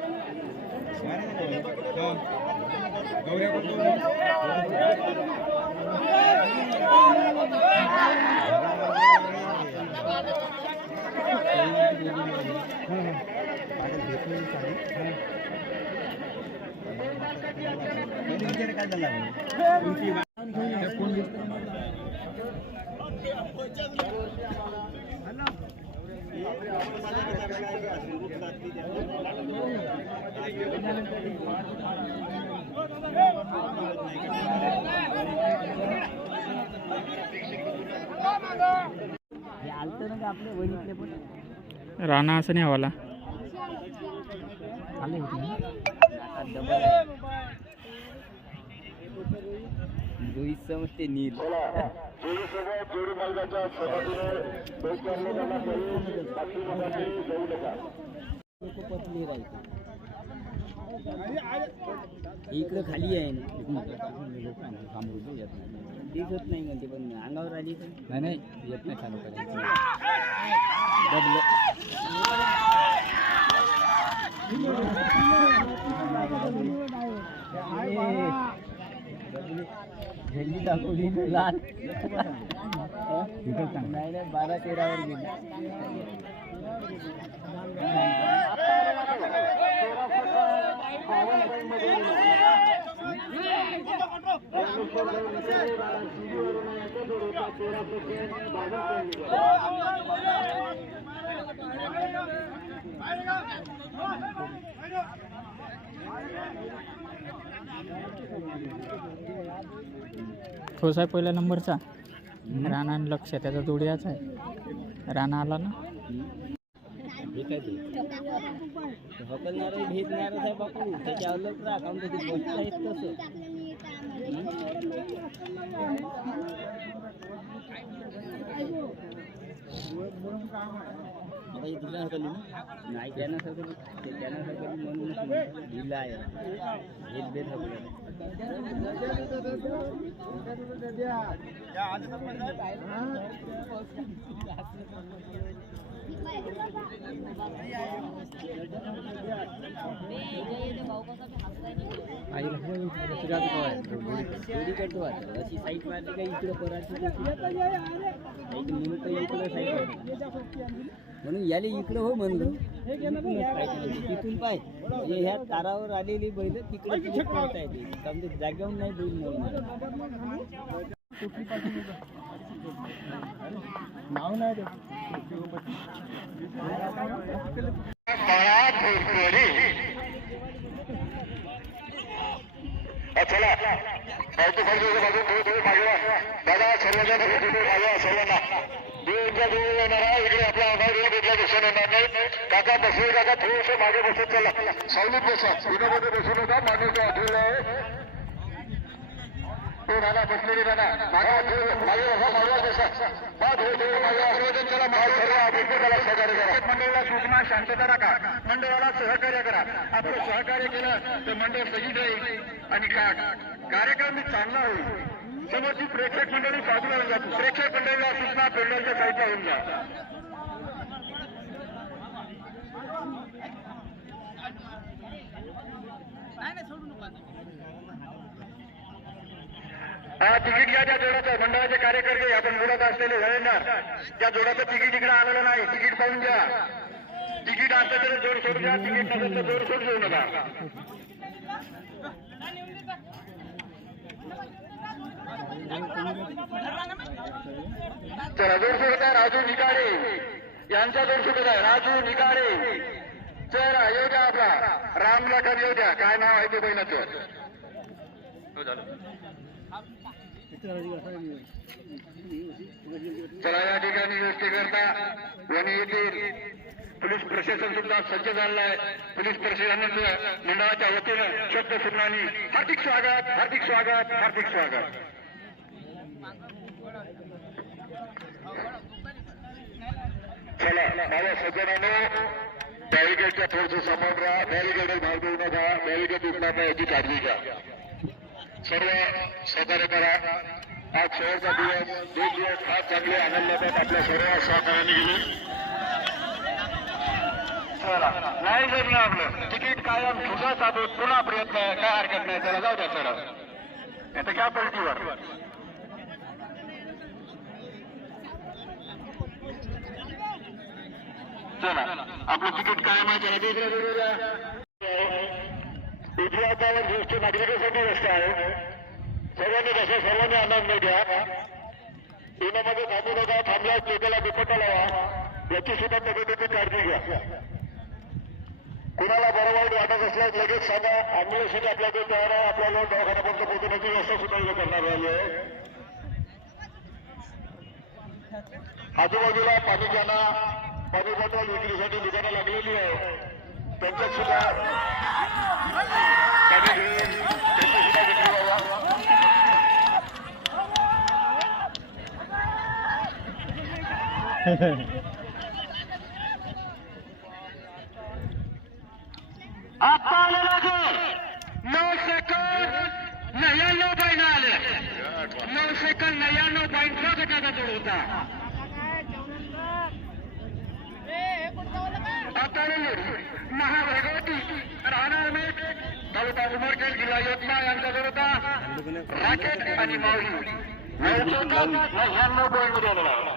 राणा असं नाही हवाला समजते नील इकडं खाली आहे ना तीच होत नाही म्हणते पण अंगावर आली तर नाही येत नाही चालू करायचं झेंडी दाखवली लाल नाही नाही 12-13 वर गेली. ठोस आहे पहिल्या नंबरचा. राणा आणि लक्ष त्याचा जोडियाच आहे. राणा आला ना. हकलणार भेटणार आहे बापू त्याच्या अलग राहा कारण त्याची गोष्ट आहेत तसं आता हे दुसऱ्या हकली ना नाही त्यानं हकली म्हणून दिला आहे हेच बेत हकली अशी साईट मारली का इकडे म्हणून याले इकडं हो म्हणलं तिथून पाय ह्या तारावर आलेली बैल तिकडे पडता येते समजा जागेवर नाही बैल म्हणून नाव नाही चला दादा सर्वजण सर्वांना येणार आहे इकडे आपला अभाव भेटला दिसून येणार नाही. काका बसले काका थोडंसं मागे बसत चला सावलीत बसा विनोमध्ये बसू नका मागे आठवलं आहे तो राणा बसलेली राणा मागे मागे बसा सर्वजण चला त्याला सहकार्य करा. मंडळाला सूचना शांतता राखा. मंडळाला सहकार्य करा. आपलं सहकार्य केलं तर मंडळ सजीद राहील आणि कार्यक्रम चांगला होईल. समोरची प्रेक्षक मंडळी साजूला होऊन जातो. प्रेक्षक मंडळीला सूचना पेंडलच्या साईडला होऊन जा. हा तिकीट घ्या त्या जोडाचं. मंडळाचे कार्यकर्ते आपण जोडत असलेले वळणदार त्या जोडाचं तिकीट इकडे आलेलं नाही. तिकीट पाहून घ्या. तिकीट असलं तरी जोड सोड द्या. तिकीट नसेल तर जोड सोड देऊ नका. चला जोड सोडत आहे राजू निकाळे यांचा जोड सोडत आहे. राजू निकाळे चला येऊ द्या. आपला राम लखन येऊ द्या. काय नाव आहे ते बहिणाचं चला या ठिकाणी गोष्टी करता वणी येथील पोलीस प्रशासन सुद्धा सज्ज झालेलं आहे. पोलीस प्रशासनाचं मंडळाच्या वतीनं शब्द सुनानी हार्दिक स्वागत हार्दिक स्वागत हार्दिक स्वागत. चला माझ्या सज्जनाने बॅरिकेडच्या थोडंसं समोर राहा. बॅरिकेड भाग देऊ नका. बॅरिकेड उठणार नाही याची काळजी घ्या. सर्व सहकार्य करा. आज शेवटचा दिवस 2 दिवस फार चांगले आनंदात आपल्या सर्व सहकार्याने गेले. चला नाही जमलं आपलं तिकीट कायम सुद्धा साधू पुन्हा प्रयत्न काय हरकत नाही. त्याला जाऊ द्या सर आता घ्या पलटीवर. चला आपलं तिकीट कायम आहे. त्याला दुसऱ्या जोडूया. उजव्या हातावर ज्येष्ठ नागरिकांसाठी रस्ता आहे. सर्वांनी कसं सर्वांनी आनंद घ्या. इनामध्ये थांबू नका. थांबल्यास टेकला दुपट्टा लावा याची सुद्धा तब्येतीची काळजी घ्या. कुणाला बरं वाईट वाटत असल्यास लगेच सांगा. अँब्युलन्स आपल्याकडे तयार आहे. आपल्याला दवाखान्यापर्यंत पोहोचण्याची व्यवस्था सुद्धा इथे करणार आहे. आजूबाजूला पाणी घ्याना पाणी बॉटल विक्रीसाठी दुकानं लागलेली आहे. त्यांच्यात सुद्धा पाणी घेऊन त्यांची सुद्धा विक्री व्हावा. आता आलेला गोल 9 सेकंद 99 पॉईंट आले. 9 सेकंद 99 पॉईंट गटाचा जोड होता. आता महाभगवती राहणार मेट तालुका उमरखेड जिल्हा यवतमाळ यांचा जोड होता. राकेट आणि माऊली 99 पॉईंटमध्ये आलेला आहे.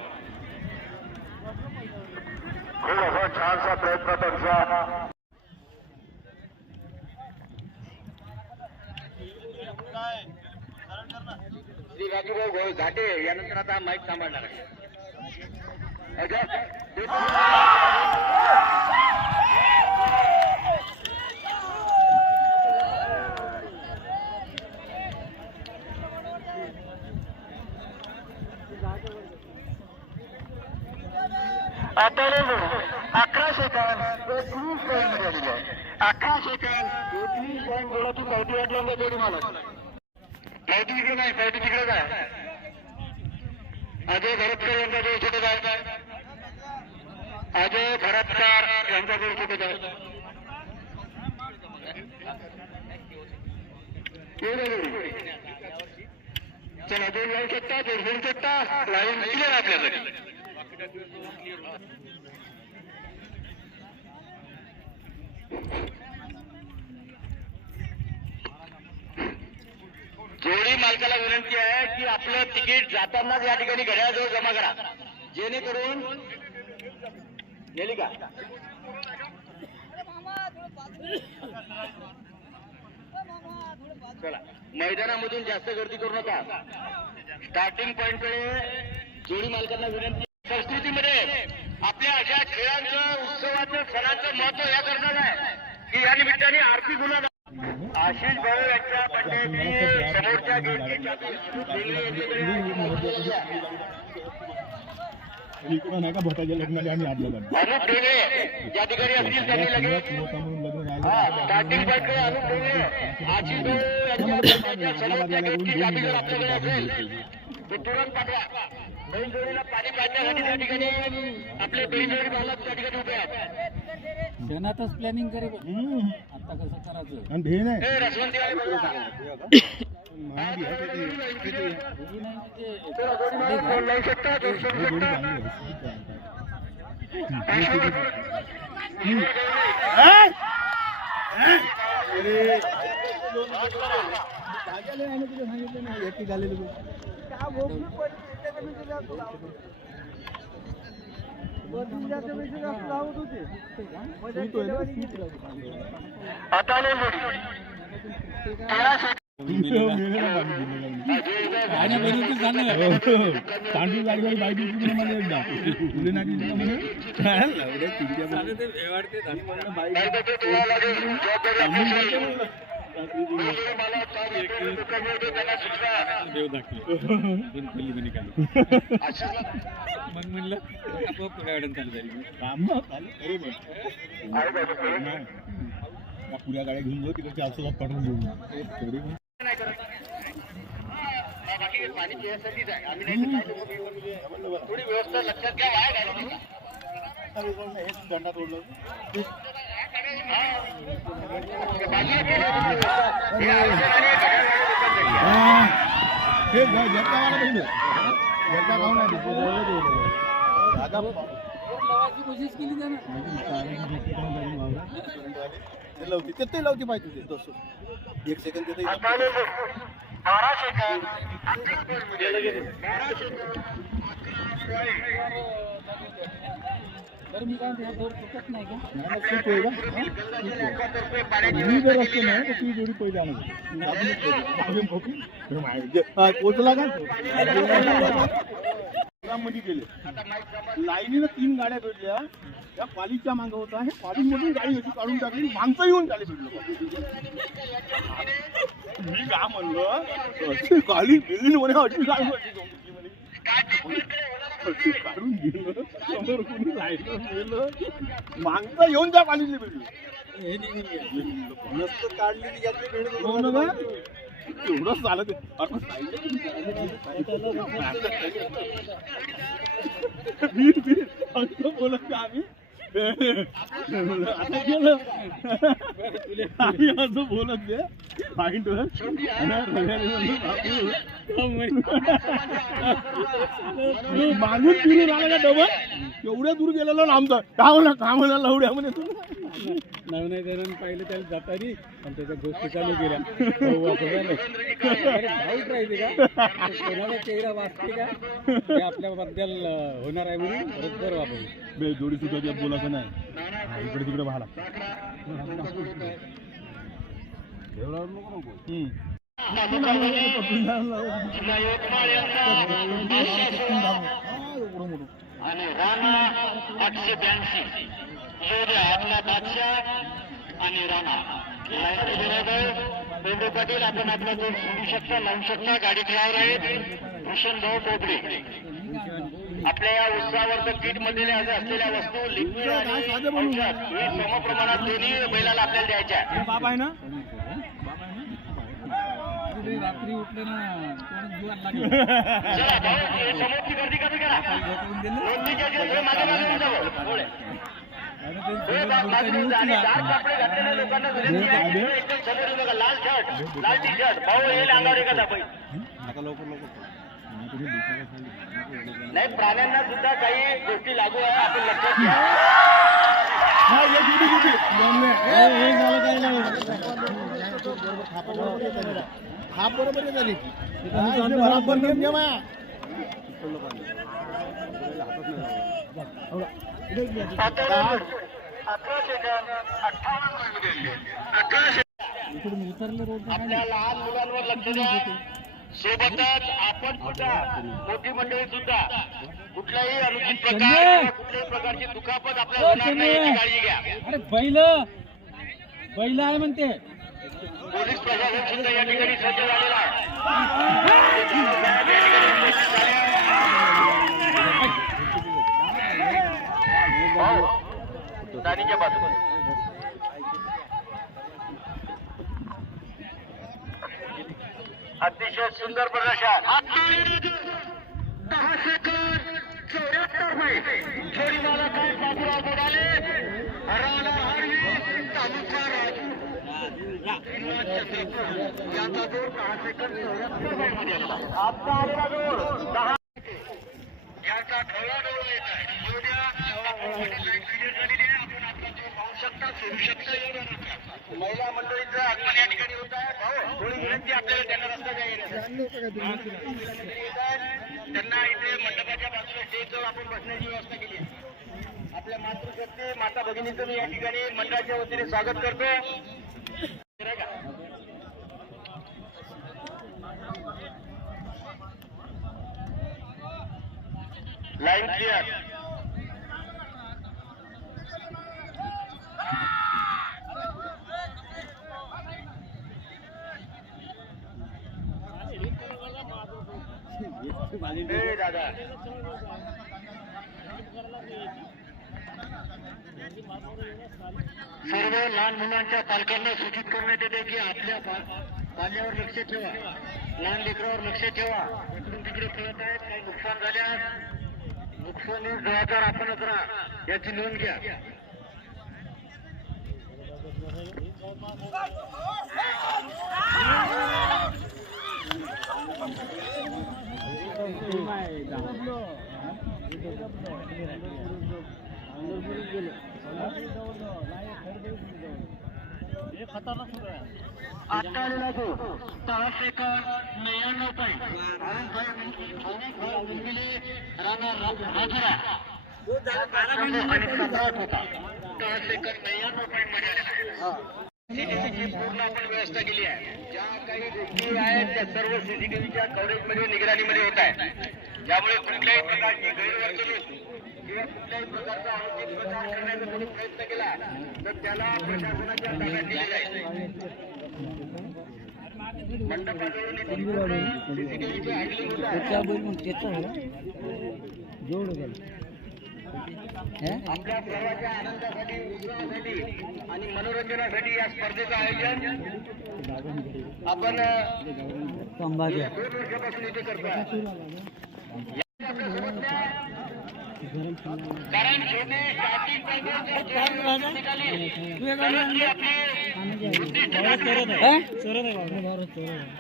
खूप असा छानसा प्रयत्न त्यांचा. श्री राजूभाऊ घाटे यानंतर आता माईक सांभाळणार आहे. आता 11 सेकंद 21 पॉईंट मध्ये आलेले आहे. 11 सेकंद 21 पॉईंट बोलातून पावती वाटल्यानंतर जोडी मालक पावती तिकडे नाही, पावती तिकडेच आहे. अजय भरतकर यांचा जोड सुटत आहे. अजय भरतकर यांचा जोड सुटत आहे. चला जोड लावू शकता, जोड घेऊ शकता. लाईन क्लिअर आपल्यासाठी. जोडी मालकाला विनंती आहे की आपलं तिकीट जातानाच या ठिकाणी घड्याळाजवळ जमा करा, जेणेकरून गेली का चला मैदानामधून जास्त गर्दी करू नका. स्टार्टिंग पॉइंटकडे जोडी मालकांना विनंती. संस्कृतीमध्ये आपल्या अशा खेळांचं, उत्सवाचं, सणाचं महत्व या करणार आहे की या निमित्ताने आरती गुन्हा आशिष भाऊ यांच्या बंड्याची समोरच्या गेटची चाबी इकडं नाही का भटाच्या लग्नाला आम्ही आडलो अनुप ढोले ज्या ठिकाणी असतील त्यांनी लगेच स्टार्टिंग पॉईंटकडे अनुप ढोले आशिष भाऊ यांच्या बंड्याच्या समोरच्या गेटची चाबी जर आपल्याकडे असेल तर तुरंत पाठवा. बैल जोडीला पाणी पाजण्यासाठी त्या ठिकाणी आपले बैल जोडी बालक त्या ठिकाणी उभे आहेत. क्षणातच प्लॅनिंग करे आता कसं करायचं. आणि भेन आहे हे रसवंतीवाले बघा. लावू शकता, जोड सोडू शकता. आता तांदूळ गाडीवर बाईक मला एकदा तुले नाटी मग म्हणलं पुढे चालू झाली पुऱ्या गाड्या घेऊन जाऊ तिकडे 400 पाठवून देऊ तेवढी बाकी पाणी पिण्यासाठीच आहे. आम्ही नाही थोडी व्यवस्था लक्षात घ्या. दंडा तोडलं हे जगतावाला बहिणी जगता गाव नाही कोशिश केली त्यानं लावते ते लावते पाहिजे तुझे तसं 1 सेकंद देते 12 सेकंद तर मी काय दोर चुकत नाही का मी जर असतो ना तर ती जोडी पहिली आणत पोचला का मध्ये गेले लाईनीला 3 गाड्या भेटल्या. त्या पालीच्या मागं होता हे पालीमधून गाडी होती काढून टाकली. माणसं येऊन त्याला भेटलो मी का म्हणलं गाडी गेली म्हणे अशी गाडी काढून गेलं समोर कोणी राहिलं गेलं मागचं येऊन त्या पालीला भेटलो काढली तेवढंच चालत बोलत का आम्ही आता गेलं असं बोलत मागून फिरून आला का डबल एवढ्या दूर गेलेलो ना आमचा का म्हणा लावड्या म्हणे तू नवनाईकरण पाहिलं त्याला जातानी आणि त्याच्या गोष्टी चालू केल्या भाऊच राहिली का कोणाला चेहरा वाचते का ते आपल्याबद्दल होणार आहे म्हणून बरोबर वापरू जोडी सुद्धा बोलायचं नाही इकडे तिकडे पाहा आणि राणा 882 योद्या आपला बादशाह आणि राणा लाईन बरोबर बेंडू पाटील आपण आपला जोड सोडू शकता लावू शकता गाडी खेळावर आहेत भूषण भाऊ टोपडे आपल्या या उत्साहावर किट मध्ये असलेल्या वस्तू लिक्विड आणि औषध हे समप्रमाणात दोन्ही बैलाला आपल्याला द्यायच्या बाबा आहे ना रात्री उठले ना चला भाऊ समोरची गर्दी कमी करा नोंदणीच्या दिवशी मागे मागे जावं आणि दार कापडे घातलेल्या लोकांना विनंती आहे एकदम समोर बघा लाल शर्ट लाल टी शर्ट भाऊ येईल अंगावर एका दाबाई नाही प्राण्यांना सुद्धा काही गोष्टी लागू आहे आपण लक्षात घ्या हा बरोबर झाली बरोबर नियम आपल्या लहान मुलांवर लक्ष द्या सोबतच आपण सुद्धा मोठी मंडळी सुद्धा कुठल्याही अनुचित प्रकार कुठल्याही प्रकारची दुखापत आपल्याला होणार नाही याची काळजी घ्या. अरे बैल आहे म्हणते पोलीस प्रशासन सुद्धा या ठिकाणी सज्ज झालेला आहे. दानीच्या बाजूला अतिशय सुंदर प्रदर्शन 10 सेकंद 74 रुपये जोडी मला काय बाबूराव बोडाले राणा हरवी तालुका याचा जोर 10 सेकंद 74 रुपये आता आलेला जोर 10 याचा ढवळाढवळ येत आहे जोड्या झालेली आहे आपण आपला जोर पाहू शकता सोडू शकता एवढं महिला मंडळीचं आगमन या ठिकाणी होत आहे भाऊ थोडी विनंती आपल्याला त्यांना रस्ता त्यांना इथे मंडपाच्या बाजूला स्टेजवर आपण बसण्याची व्यवस्था केली आहे. आपल्या मातृशक्ती माता भगिनीचं मी या ठिकाणी मंडळाच्या वतीने स्वागत करतो. लाईन क्लिअर दादा सर्व लहान मुलांच्या पालकांना सूचित करण्यात येते की आपल्या पाल्यावर लक्ष ठेवा लहान लेकरावर लक्ष ठेवा इकडून तिकडे खेळत आहेत काही नुकसान झाल्यास नुकसानी जबाबदार आपणच राहा याची नोंद घ्या. आता आलेला जो 10 सेकंद 99 पॉईंट राणा राजुरा आणि सम्राट होता 10 सेकंद 99 पॉईंट मध्ये आलेला सीसीटीव्हीची पूर्ण आपण व्यवस्था केली आहे. ज्या काही गोष्टी आहेत त्या सर्व सीसीटीव्हीच्या कव्हरेजमध्ये निगराणीमध्ये होत आहेत. त्यामुळे कुठल्याही प्रकारची गैरवर्तणूक किंवा कुठल्याही प्रकारचा अनुचित प्रकार करण्याचा कोणी प्रयत्न केला तर त्याला प्रशासनाच्या ताब्यात दिले जाईल. मंडपाजवळून सीसीटीव्हीचे हँडलिंग होत आहे. आपल्या सर्वांच्या आनंदासाठी उत्साहासाठी आणि मनोरंजनासाठी या स्पर्धेचं आयोजन आपण 2 वर्षापासून इथे करतो. कारण शेवटी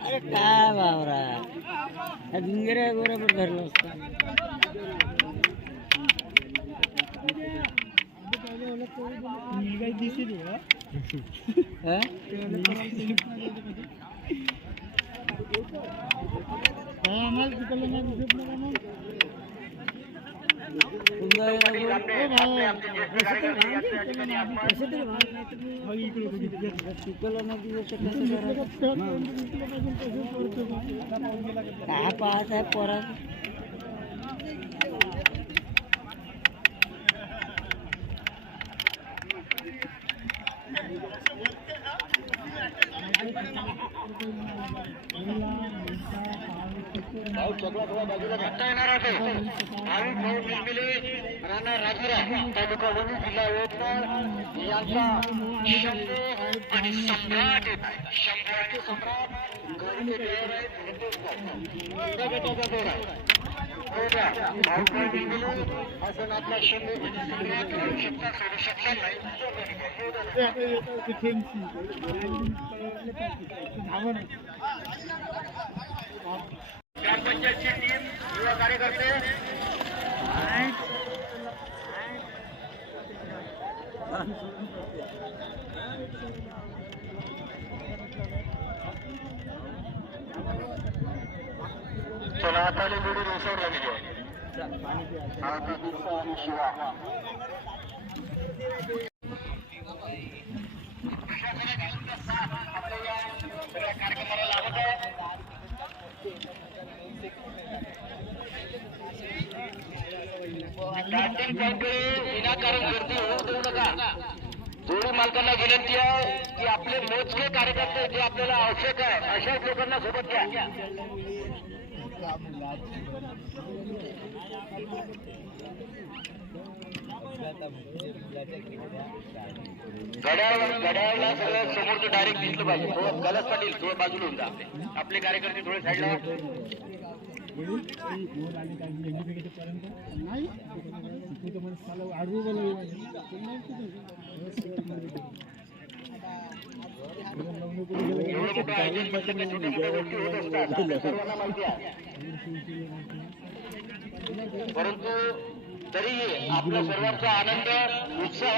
अरे काय बावरा भिंगऱ्या बरोबर धरलं काय पाहत आहे पोरा चकला थोडा बाजूला घेता येणार आहे भाऊ मिलमिली राणा राजुरा तालुका वणी जिल्हा यवतमाळ यांचा शंभू आणि सम्राट येत आहे. शंभूचे सम्राट घरचे देवर आहेत हिंदुस्थान गटाचा जोड आहे. भाऊ मिलमिली असं आपला शंभू आणि सम्राट होऊ शकता सोडू शकता नाही. ग्रामपंचायतची टीम युवा कार्यकर्ते चला आता जोडी रेसवर झालेली आहे. शिवा कार्यक्रमाला लागत आहे. विनाकारण गर्दी होऊ देऊ नका. जोडी मालकांना विनंती आहे की आपले मोजके कार्यकर्ते जे आपल्याला आवश्यक आहे अशाच लोकांना सोबत घ्या. घड्याळला सगळं समोरचं डायरेक्ट दिसलं पाहिजे. थोडं गलत पाटील थोडं बाजूला होऊन जा. आपले कार्यकर्ते थोडे साईडला सर्वांना माहिती आहे. परंतु तरीही आपल्या सर्वांचा आनंद उत्साह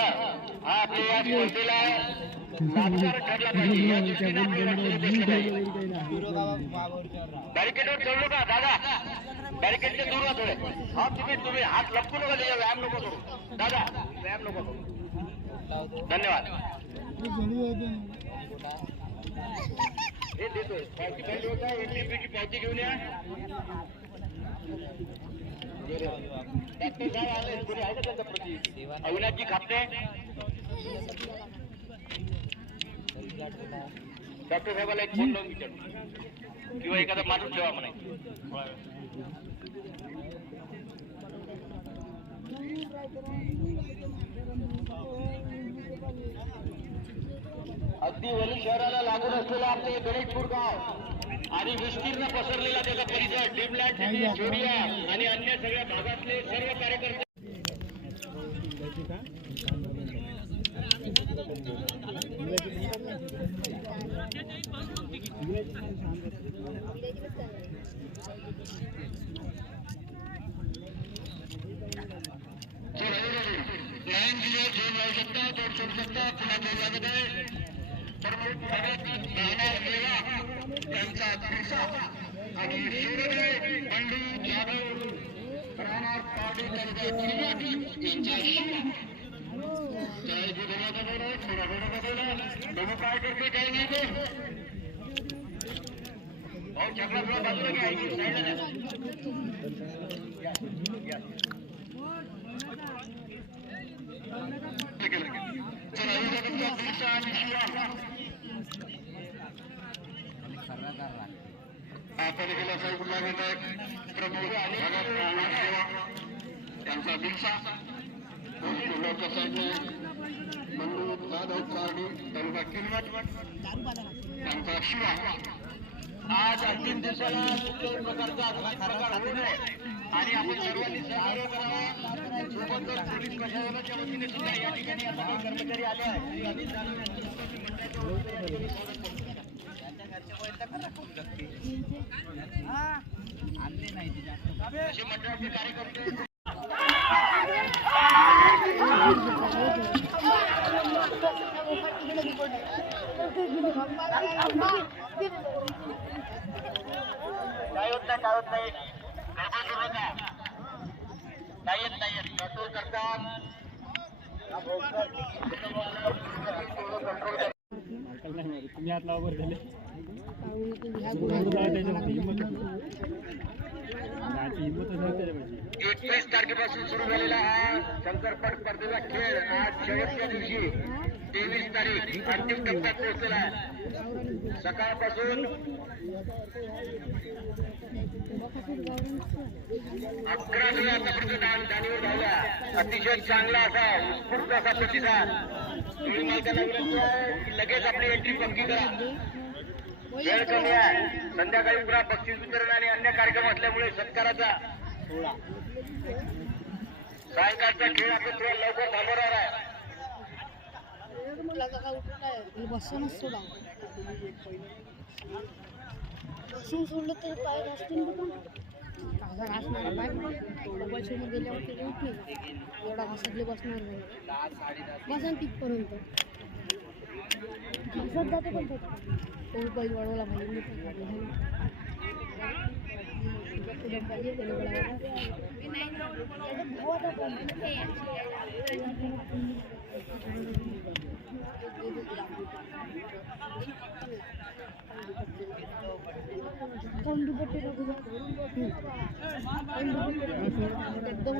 हा आपल्या या स्पर्धेला लाभदायक ठरला पाहिजे या दृष्टीने आपल्याला बॅरिकेडवर चढलो का दादा? बॅरिकेडचे दूर वा थोडे. हा तुम्ही हात लपकू नका त्याच्या व्यायाम नको करू दादा. व्यायाम नको करू. धन्यवाद. हे देतोय पावती पाहिजे होता. एनटीपीची पावती घेऊन या. डॉक्टर साहेब आले. कोणी आहे का त्यांचा प्रती? अविनाशजी खापते. डॉक्टर साहेबाला एक फोन लावून विचारू किंवा एखादा माणूस ठेवा म्हणायचं. अगदी वणी शहराला लागून असलेलं आपले गणेशपूर गाव आणि विस्तीर्ण पसरलेला त्याचा परिसर ड्रीमलँड सिटी, जोडिया आणि अन्य सगळ्या भागातले सर्व कार्यकर्ते घेऊन जाऊ शकता. तोड सोडू शकता. पुन्हा जोड लागत आहे. त्यांचा पिसा आणि सूर्योदय बंडू जाधव राहणार पाडी यांच्या जय गुरुनाथ बोला. थोडा बोला बघू काय करते काही नाही ते. भाऊ चकला थोडा बाजूला घ्या. पालिकेला साहेब लागत आहेत. प्रमुख त्यांचा दिवसा कोल्हापूरच्या साईडने बंडू जाधव कार्डी तालुका किनवट त्यांचा शिवा. आज अंतिम दिवसाला कुठल्याही प्रकारचा अपघात प्रकार होऊ नये आणि आपण सर्वांनी सहकार्य करावा. सोबतच पोलीस प्रशासनाच्या वतीने सुद्धा या ठिकाणी आता काही कर्मचारी आले आहेत मंडळाचे कार्यकर्ते काय होत नाही नाही कंट्रोल करतात तुम्ही हात लावा झाले 21 तारखेपासून सुरू झालेला हा शंकरपट स्पर्धेचा खेळ आज शेवटच्या दिवशी 23 तारीख अंतिम टप्प्यात पोहोचलेला आहे. सकाळपासून 11 जुलै आतापर्यंत दानीवर धावल्या. अतिशय चांगला असा उत्स्फूर्त असा प्रतिसाद. जोडी मालकांना विनंती आहे की लगेच आपली एंट्री पक्की करा. वेळ कमी आहे. संध्याकाळी पुन्हा बक्षीस वितरण आणि अन्य कार्यक्रम असल्यामुळे सत्काराचा सायंकाळचा खेळ आपण थोडा लवकर थांबवणार आहे. बसूनच सोडा बसून सोडलं तर पाय घासतील घासणार पाय मोबाईल सोडून गेल्यावर ते उठले एवढा घासातले बसणार नाही बसन तिथपर्यंत घासत जाते पण तो बैल वाढवला एकदम